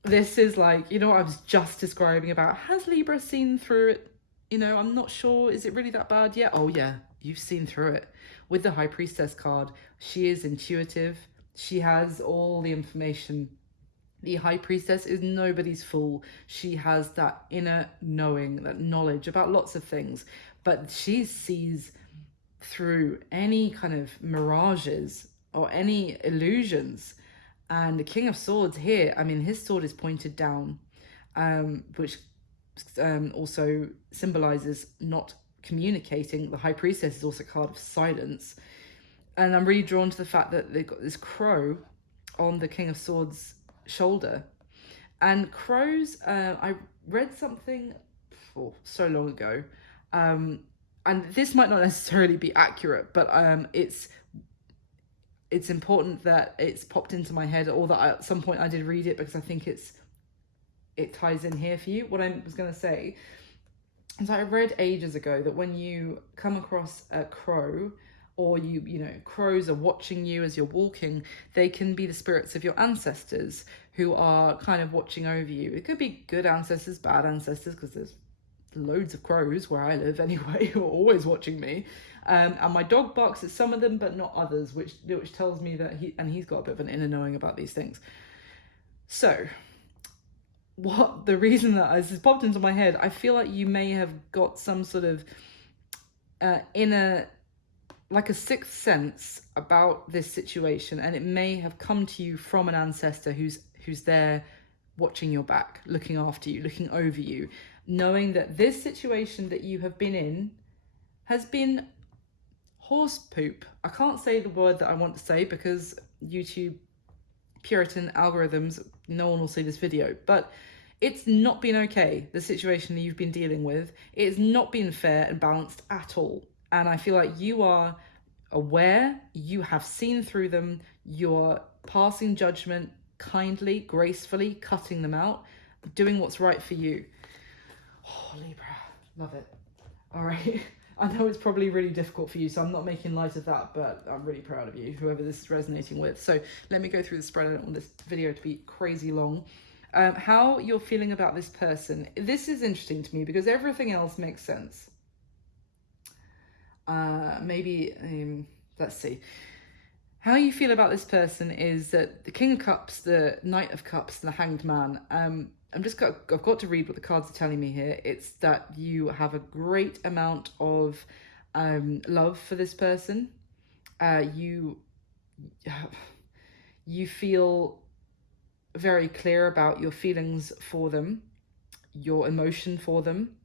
This is like, what I was just describing about, has Libra seen through it? I'm not sure, is it really that bad yet? Oh yeah, you've seen through it. With the High Priestess card, she is intuitive. She has all the information. The High Priestess is nobody's fool. She has that inner knowing, that knowledge about lots of things, but she sees through any kind of mirages or any illusions. And the King of Swords here, I mean, his sword is pointed down, which also symbolizes not communicating. The High Priestess is also a card of silence. And I'm really drawn to the fact that they've got this crow on the King of Swords shoulder. And crows, I read something so long ago, and this might not necessarily be accurate, but it's important that it's popped into my head, or that at some point I did read it, because I think it ties in here for you. What I was going to say is, I read ages ago that when you come across a crow, or crows are watching you as you're walking, they can be the spirits of your ancestors who are kind of watching over you. It could be good ancestors, bad ancestors, because there's loads of crows where I live anyway, who are always watching me. And my dog barks at some of them, but not others, which tells me that he's got a bit of an inner knowing about these things. So, the reason that this has popped into my head, I feel like you may have got some sort of inner, like a sixth sense about this situation, and it may have come to you from an ancestor who's there watching your back, looking after you, looking over you, knowing that this situation that you have been in has been horse poop. I can't say the word that I want to say because YouTube Puritan algorithms, no one will see this video, but it's not been okay, the situation that you've been dealing with. It's not been fair and balanced at all. And I feel like you are aware, you have seen through them, you're passing judgment kindly, gracefully, cutting them out, doing what's right for you. Oh, Libra, love it. All right. I know it's probably really difficult for you, so I'm not making light of that, but I'm really proud of you, whoever this is resonating with. So let me go through the spread. I don't want this video to be crazy long. How you're feeling about this person. This is interesting to me because everything else makes sense. Let's see. How you feel about this person is that the King of Cups, the Knight of Cups, and the Hanged Man. I've got to read what the cards are telling me here. It's that you have a great amount of love for this person. You feel very clear about your feelings for them, your emotion for them.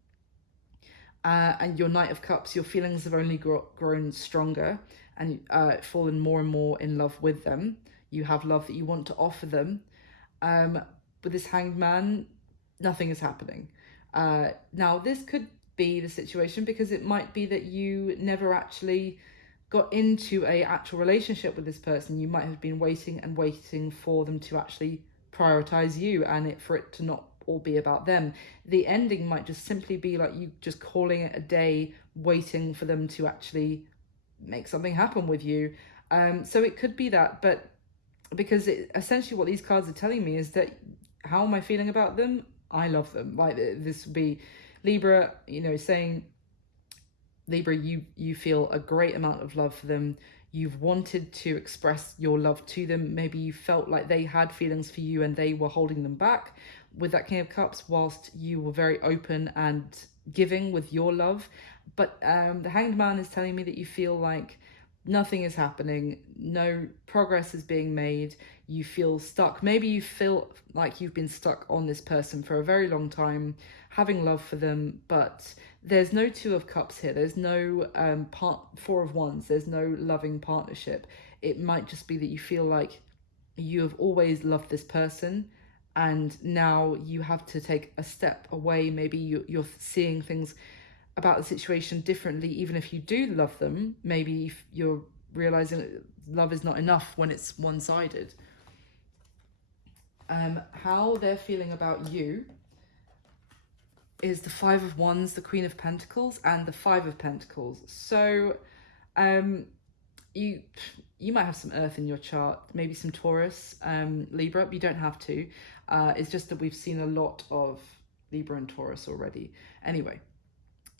And your Knight of Cups, your feelings have only grown stronger, and fallen more and more in love with them. You have love that you want to offer them. With this Hanged Man, nothing is happening. Now, this could be the situation because it might be that you never actually got into a actual relationship with this person, you might have been waiting and waiting for them to actually prioritize you, and for it to not all be about them. The ending might just simply be like you just calling it a day, waiting for them to actually make something happen with you. So it could be that, but because essentially what these cards are telling me is that, how am I feeling about them? I love them. Like, this would be Libra, saying, Libra, you feel a great amount of love for them. You've wanted to express your love to them. Maybe you felt like they had feelings for you and they were holding them back with that King of Cups, whilst you were very open and giving with your love. But the Hanged Man is telling me that you feel like nothing is happening, no progress is being made, you feel stuck. Maybe you feel like you've been stuck on this person for a very long time, having love for them, but there's no Two of Cups here. There's no Four of Wands. There's no loving partnership. It might just be that you feel like you have always loved this person, and now you have to take a step away. Maybe you're seeing things about the situation differently. Even if you do love them, maybe you're realizing that love is not enough when it's one-sided. How they're feeling about you is the Five of Wands, the Queen of Pentacles, and the Five of Pentacles. So you might have some Earth in your chart, maybe some Taurus, Libra. You don't have to. It's just that we've seen a lot of Libra and Taurus already. Anyway,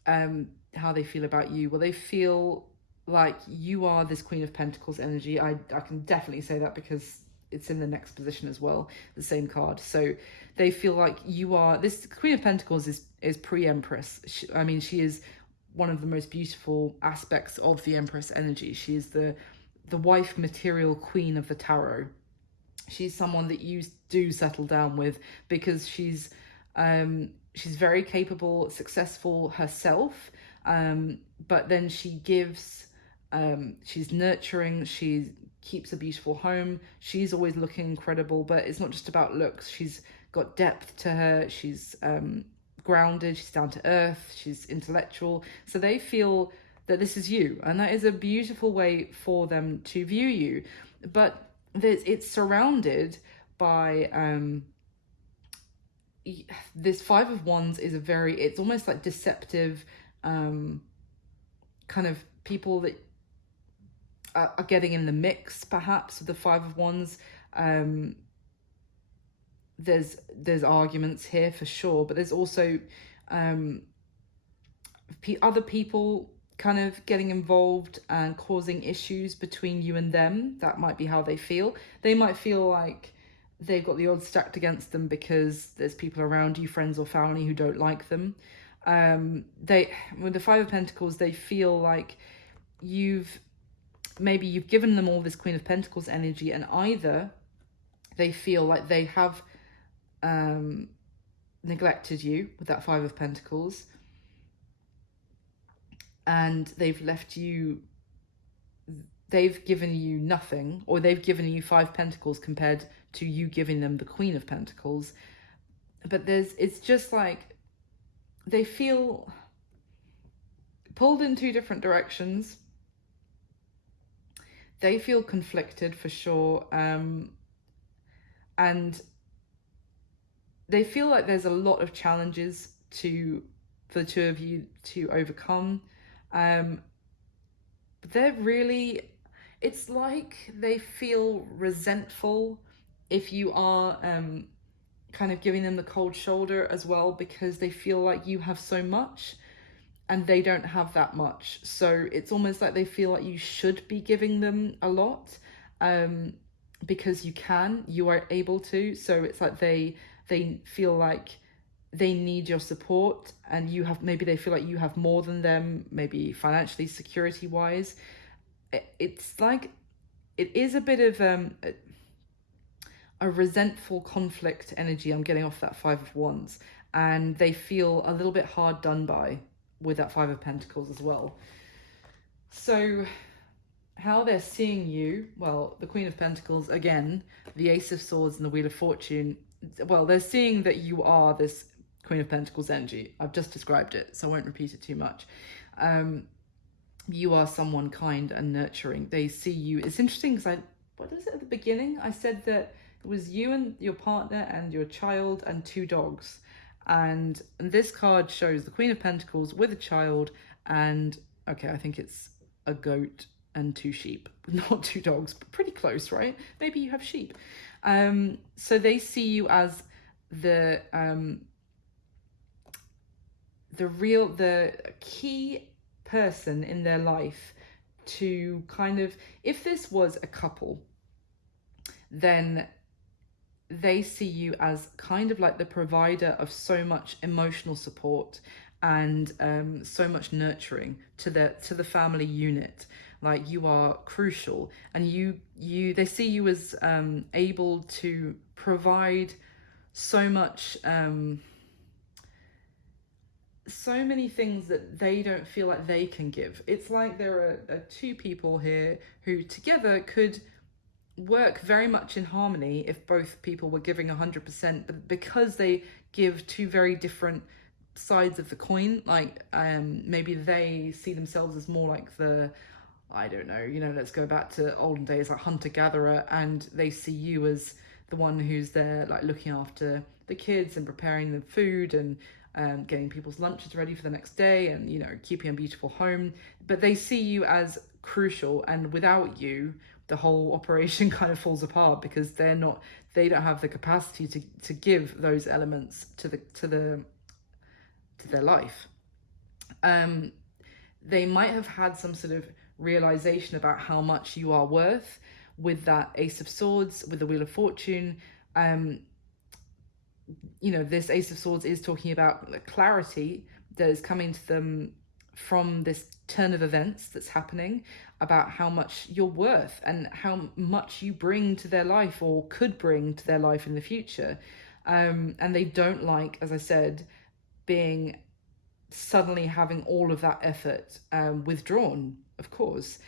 how they feel about you. Well, they feel like you are this Queen of Pentacles energy. I can definitely say that because it's in the next position as well, the same card. So they feel like you are, this Queen of Pentacles is pre-Empress. She is one of the most beautiful aspects of the Empress energy. She is the wife material queen of the tarot. She's someone that you do settle down with because she's very capable, successful herself, but then she gives, she's nurturing, she keeps a beautiful home, she's always looking incredible, but it's not just about looks. She's got depth to her, she's grounded, she's down to earth, she's intellectual. So they feel that this is you, and that is a beautiful way for them to view you. But it's surrounded by this Five of Wands is it's almost like deceptive, kind of people that are getting in the mix, perhaps, with the Five of Wands. There's arguments here for sure, but there's also other people kind of getting involved and causing issues between you and them. That might be how they feel. They might feel like they've got the odds stacked against them because there's people around you, friends or family, who don't like them. With the Five of Pentacles, they feel like you've given them all this Queen of Pentacles energy, and either they feel like they have neglected you with that Five of Pentacles, and they've given you nothing, or they've given you Five Pentacles compared to you giving them the Queen of Pentacles. But it's just like they feel pulled in two different directions. They feel conflicted for sure, and they feel like there's a lot of challenges for the two of you to overcome. But it's like they feel resentful if you are kind of giving them the cold shoulder as well, because they feel like you have so much and they don't have that much. So it's almost like they feel like you should be giving them a lot, because you are able to. So it's like they feel like they need your support, and maybe they feel like you have more than them, maybe financially, security wise. It's like it is a bit of a resentful conflict energy I'm getting off that Five of Wands, and they feel a little bit hard done by with that Five of Pentacles as well. So how they're seeing you, well, the Queen of Pentacles, again, the Ace of Swords and the Wheel of Fortune, well, they're seeing that you are this Queen of Pentacles energy. I've just described it, so I won't repeat it too much. you are someone kind and nurturing. They see you. It's interesting because what is it at the beginning? I said that it was you and your partner and your child and 2 dogs. And this card shows the Queen of Pentacles with a child and, okay, I think it's a goat and 2 sheep. Not 2 dogs, but pretty close, right? Maybe you have sheep. So they see you as the key person in their life to kind of, if this was a couple, then they see you as kind of like the provider of so much emotional support and so much nurturing to the family unit. Like, you are crucial, and they see you as able to provide so much, so many things that they don't feel like they can give. It's like there are 2 people here who together could work very much in harmony if both people were giving 100%, but because they give 2 very different sides of the coin, like maybe they see themselves as more like the, I don't know, let's go back to olden days, like hunter-gatherer, and they see you as the one who's there, like looking after the kids and preparing the food and getting people's lunches ready for the next day and, keeping a beautiful home. But they see you as crucial, and without you, the whole operation kind of falls apart because they don't have the capacity to give those elements to their life. They might have had some sort of realization about how much you are worth with that Ace of Swords, with the Wheel of Fortune. This Ace of Swords is talking about the clarity that is coming to them from this turn of events that's happening, about how much you're worth and how much you bring to their life or could bring to their life in the future. And they don't like, as I said, being suddenly having all of that effort withdrawn, of course.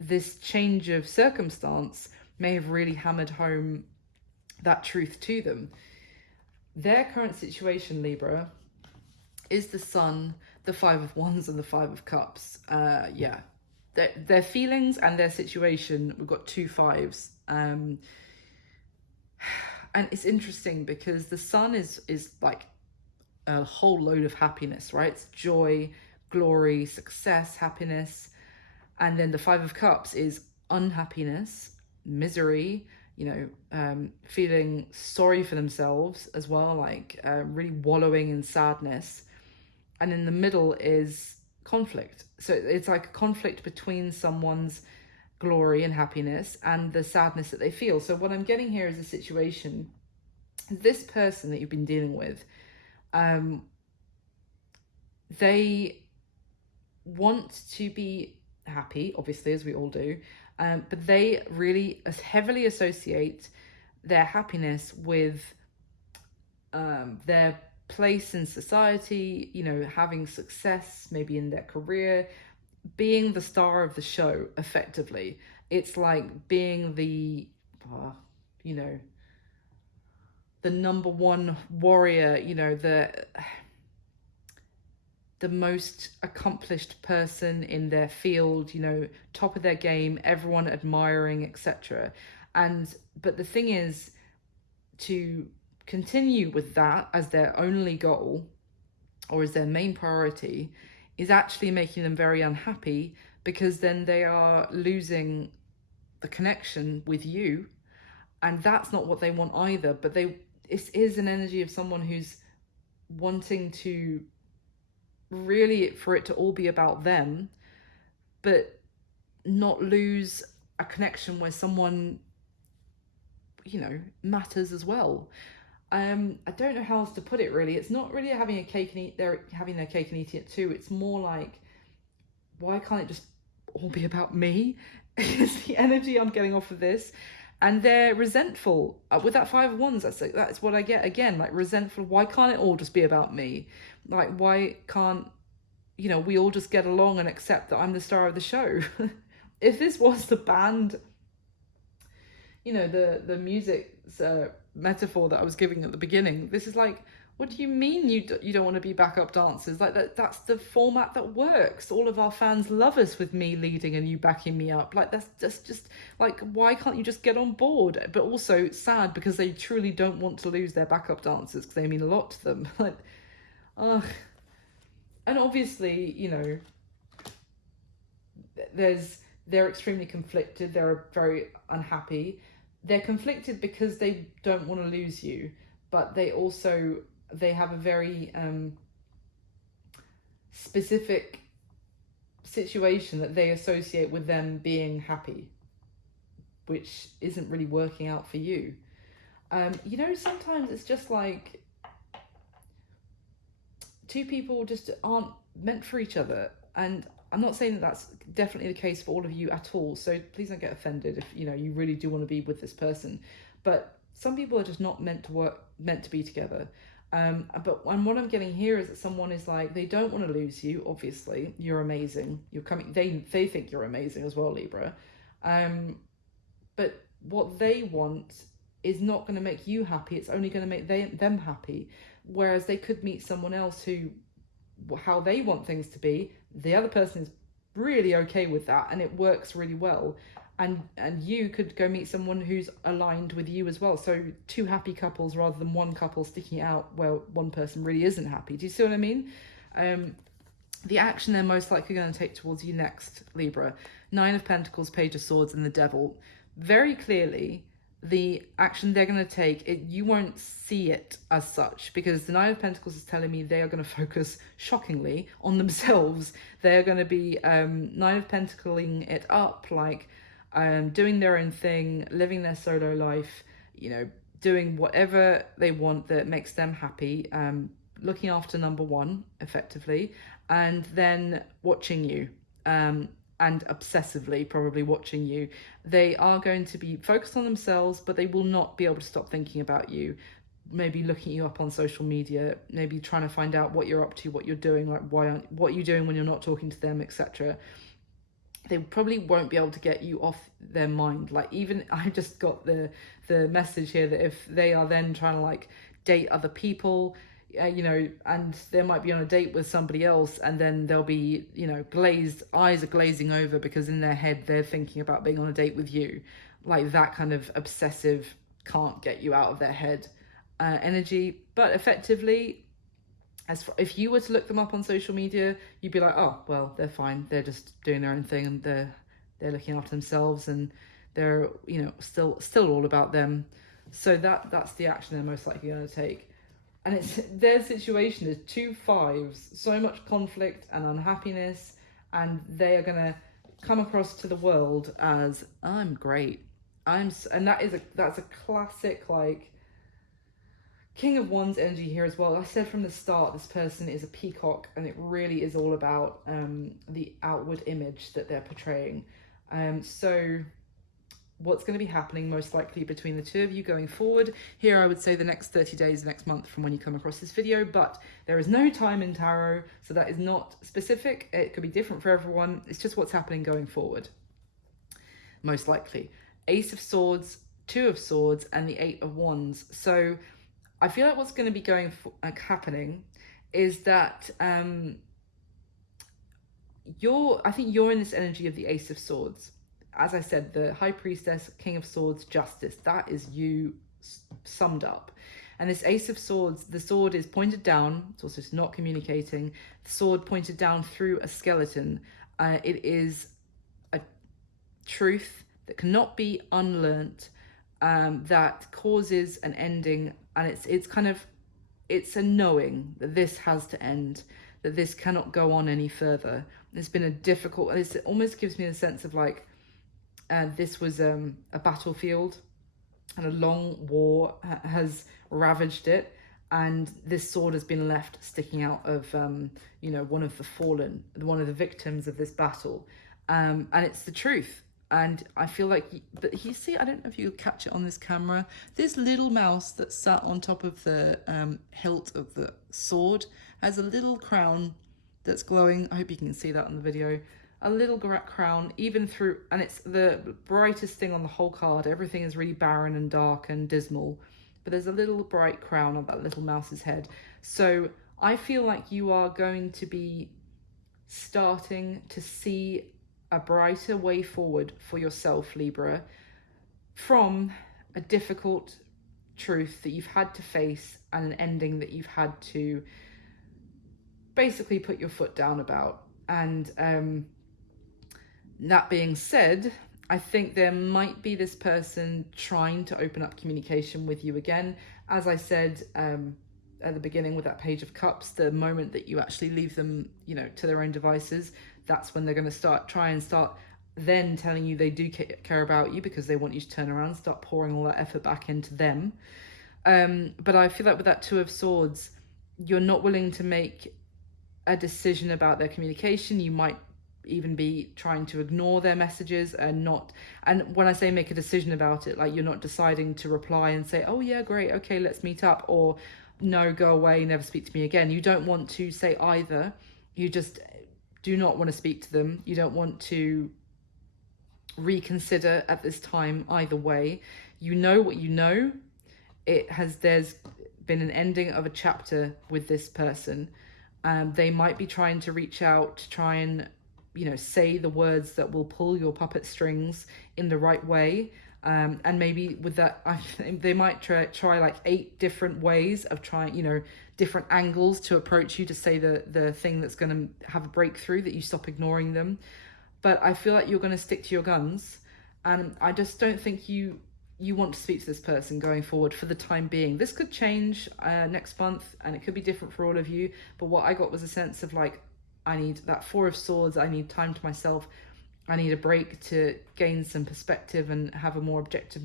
This change of circumstance may have really hammered home that truth to them. Their current situation, Libra, is the Sun, the 5 of Wands, and the 5 of Cups. Their feelings and their situation, we've got 2 5s. And it's interesting because the Sun is like a whole load of happiness, right? It's joy, glory, success, happiness. And then the 5 of Cups is unhappiness, misery, feeling sorry for themselves as well, like really wallowing in sadness. And in the middle is conflict. So it's like a conflict between someone's glory and happiness and the sadness that they feel. So what I'm getting here is a situation, this person that you've been dealing with, they want to be happy, obviously, as we all do, but they really heavily associate their happiness with their place in society, having success, maybe in their career, being the star of the show, effectively. It's like being the number one warrior, the most accomplished person in their field, top of their game, everyone admiring, etc. But the thing is, to continue with that as their only goal or as their main priority is actually making them very unhappy, because then they are losing the connection with you, and that's not what they want either. But it is an energy of someone who's wanting to really, for it to all be about them, but not lose a connection where someone matters as well. I don't know how else to put it, really. It's not really having a cake and eat. They're having their cake and eating it too. It's more like, why can't it just all be about me? It's the energy I'm getting off of this. And they're resentful with that 5 of Wands. That's what I get again, like resentful. Why can't it all just be about me? Like, why can't we all just get along and accept that I'm the star of the show? If this was the band, the music metaphor that I was giving at the beginning, this is like, What do you mean you don't want to be backup dancers? Like that's the format that works. All of our fans love us with me leading and you backing me up. Like that's just like, why can't you just get on board? But also sad because they truly don't want to lose their backup dancers because they mean a lot to them. Like, ugh. And obviously, you know, they're extremely conflicted. They're very unhappy. They're conflicted because they don't want to lose you, but they have a very specific situation that they associate with them being happy, which isn't really working out for you. You know, sometimes it's just like two people just aren't meant for each other. And I'm not saying that that's definitely the case for all of you at all, so please don't get offended if, you know, you really do want to be with this person. But some people are just not meant to be together. But what I'm getting here is that someone is like, they don't want to lose you. Obviously, you're amazing. You're coming. They think you're amazing as well, Libra. But what they want is not going to make you happy. It's only going to make them happy. Whereas they could meet someone else who, how they want things to be, the other person is really okay with that, and it works really well. And you could go meet someone who's aligned with you as well. So two happy couples rather than one couple sticking out where one person really isn't happy. Do you see what I mean? The action they're most likely going to take towards you next, Libra. 9 of Pentacles, Page of Swords, and the Devil. Very clearly, the action they're going to take, you won't see it as such, because the 9 of Pentacles is telling me they are going to focus, shockingly, on themselves. They're going to be 9 of Pentacling it up, like doing their own thing, living their solo life, you know, doing whatever they want that makes them happy, looking after number one, effectively, and then watching you. And obsessively probably watching you. They are going to be focused on themselves, but they will not be able to stop thinking about you. Maybe looking you up on social media, maybe trying to find out what you're up to, what you're doing, like what you're doing when you're not talking to them, etc. They probably won't be able to get you off their mind. Like, even I just got the message here that if they are then trying to like date other people, you know, and they might be on a date with somebody else, and then they'll be, you know, eyes are glazing over because in their head they're thinking about being on a date with you. Like, that kind of obsessive, can't get you out of their head energy. But effectively, if you were to look them up on social media, you'd be like, oh well, they're fine, they're just doing their own thing, and they're looking after themselves, and they're, you know, still all about them. So that's the action they're most likely going to take. And it's their situation is 2 5s, so much conflict and unhappiness, and they are going to come across to the world as, I'm great, and that's a classic, like, King of Wands energy here as well. I said from the start, this person is a peacock, and it really is all about the outward image that they're portraying. So what's going to be happening most likely between the two of you going forward here, I would say the next 30 days, next month from when you come across this video, but there is no time in tarot, so that is not specific. It could be different for everyone. It's just what's happening going forward, most likely. Ace of Swords, 2 of Swords, and the 8 of Wands. So I feel like what's going to be happening is that I think you're in this energy of the Ace of Swords. As I said, the High Priestess, King of Swords, Justice, that is you summed up. And this Ace of Swords, the sword is pointed down. It's also not communicating. The sword pointed down through a skeleton. It is a truth that cannot be unlearnt, that causes an ending. And it's a knowing that this has to end, that this cannot go on any further. It's been a difficult, it almost gives me a sense of like, this was a battlefield, and a long war has ravaged it, and this sword has been left sticking out of you know, one of the fallen, one of the victims of this battle, and it's the truth. And I feel like, but you see, I don't know if you catch it on this camera, this little mouse that sat on top of the hilt of the sword has a little crown that's glowing. I hope you can see that in the video. A little crown, even through, and it's the brightest thing on the whole card. Everything is really barren and dark and dismal. but there's a little bright crown on that little mouse's head. So I feel like you are going to be starting to see a brighter way forward for yourself, Libra, from a difficult truth that you've had to face and an ending that you've had to basically put your foot down about. And that being said, I think there might be this person trying to open up communication with you again. As I said at the beginning with that Page of Cups, the moment that you actually leave them, you know, to their own devices, that's when they're going to try and start then telling you they do care about you, because they want you to turn around, start pouring all that effort back into them. But I feel like with that Two of Swords, you're not willing to make a decision about their communication. You might even be trying to ignore their messages and when I say make a decision about it, like you're not deciding to reply and say, oh yeah, great, okay, let's meet up, or no, go away, never speak to me again. You don't want to say either. You just do not want to speak to them. You don't want to reconsider at this time either way. You know what you know. There's been an ending of a chapter with this person. They might be trying to reach out to try and, you know, say the words that will pull your puppet strings in the right way. And maybe with that, they might try like 8 different ways of trying, you know, different angles to approach you to say the thing that's going to have a breakthrough, that you stop ignoring them. But I feel like you're going to stick to your guns. And I just don't think you want to speak to this person going forward for the time being. This could change next month, and it could be different for all of you. But what I got was a sense of like, I need that Four of Swords. I need time to myself. I need a break to gain some perspective and have a more objective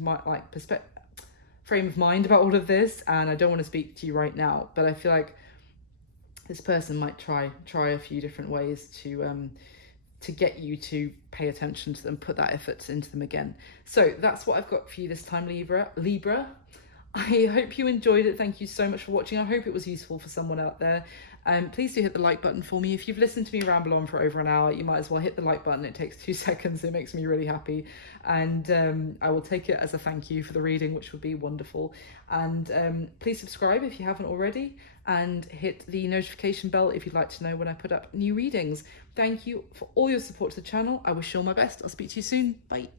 frame of mind about all of this. And I don't want to speak to you right now, but I feel like this person might try a few different ways to get you to pay attention to them, put that effort into them again. So that's what I've got for you this time, Libra. I hope you enjoyed it. Thank you so much for watching. I hope it was useful for someone out there. Please do hit the like button for me. If you've listened to me ramble on for over an hour, you might as well hit the like button. It takes 2 seconds. It makes me really happy. And I will take it as a thank you for the reading, which would be wonderful. And please subscribe if you haven't already, and hit the notification bell if you'd like to know when I put up new readings. Thank you for all your support to the channel. I wish you all my best. I'll speak to you soon. Bye.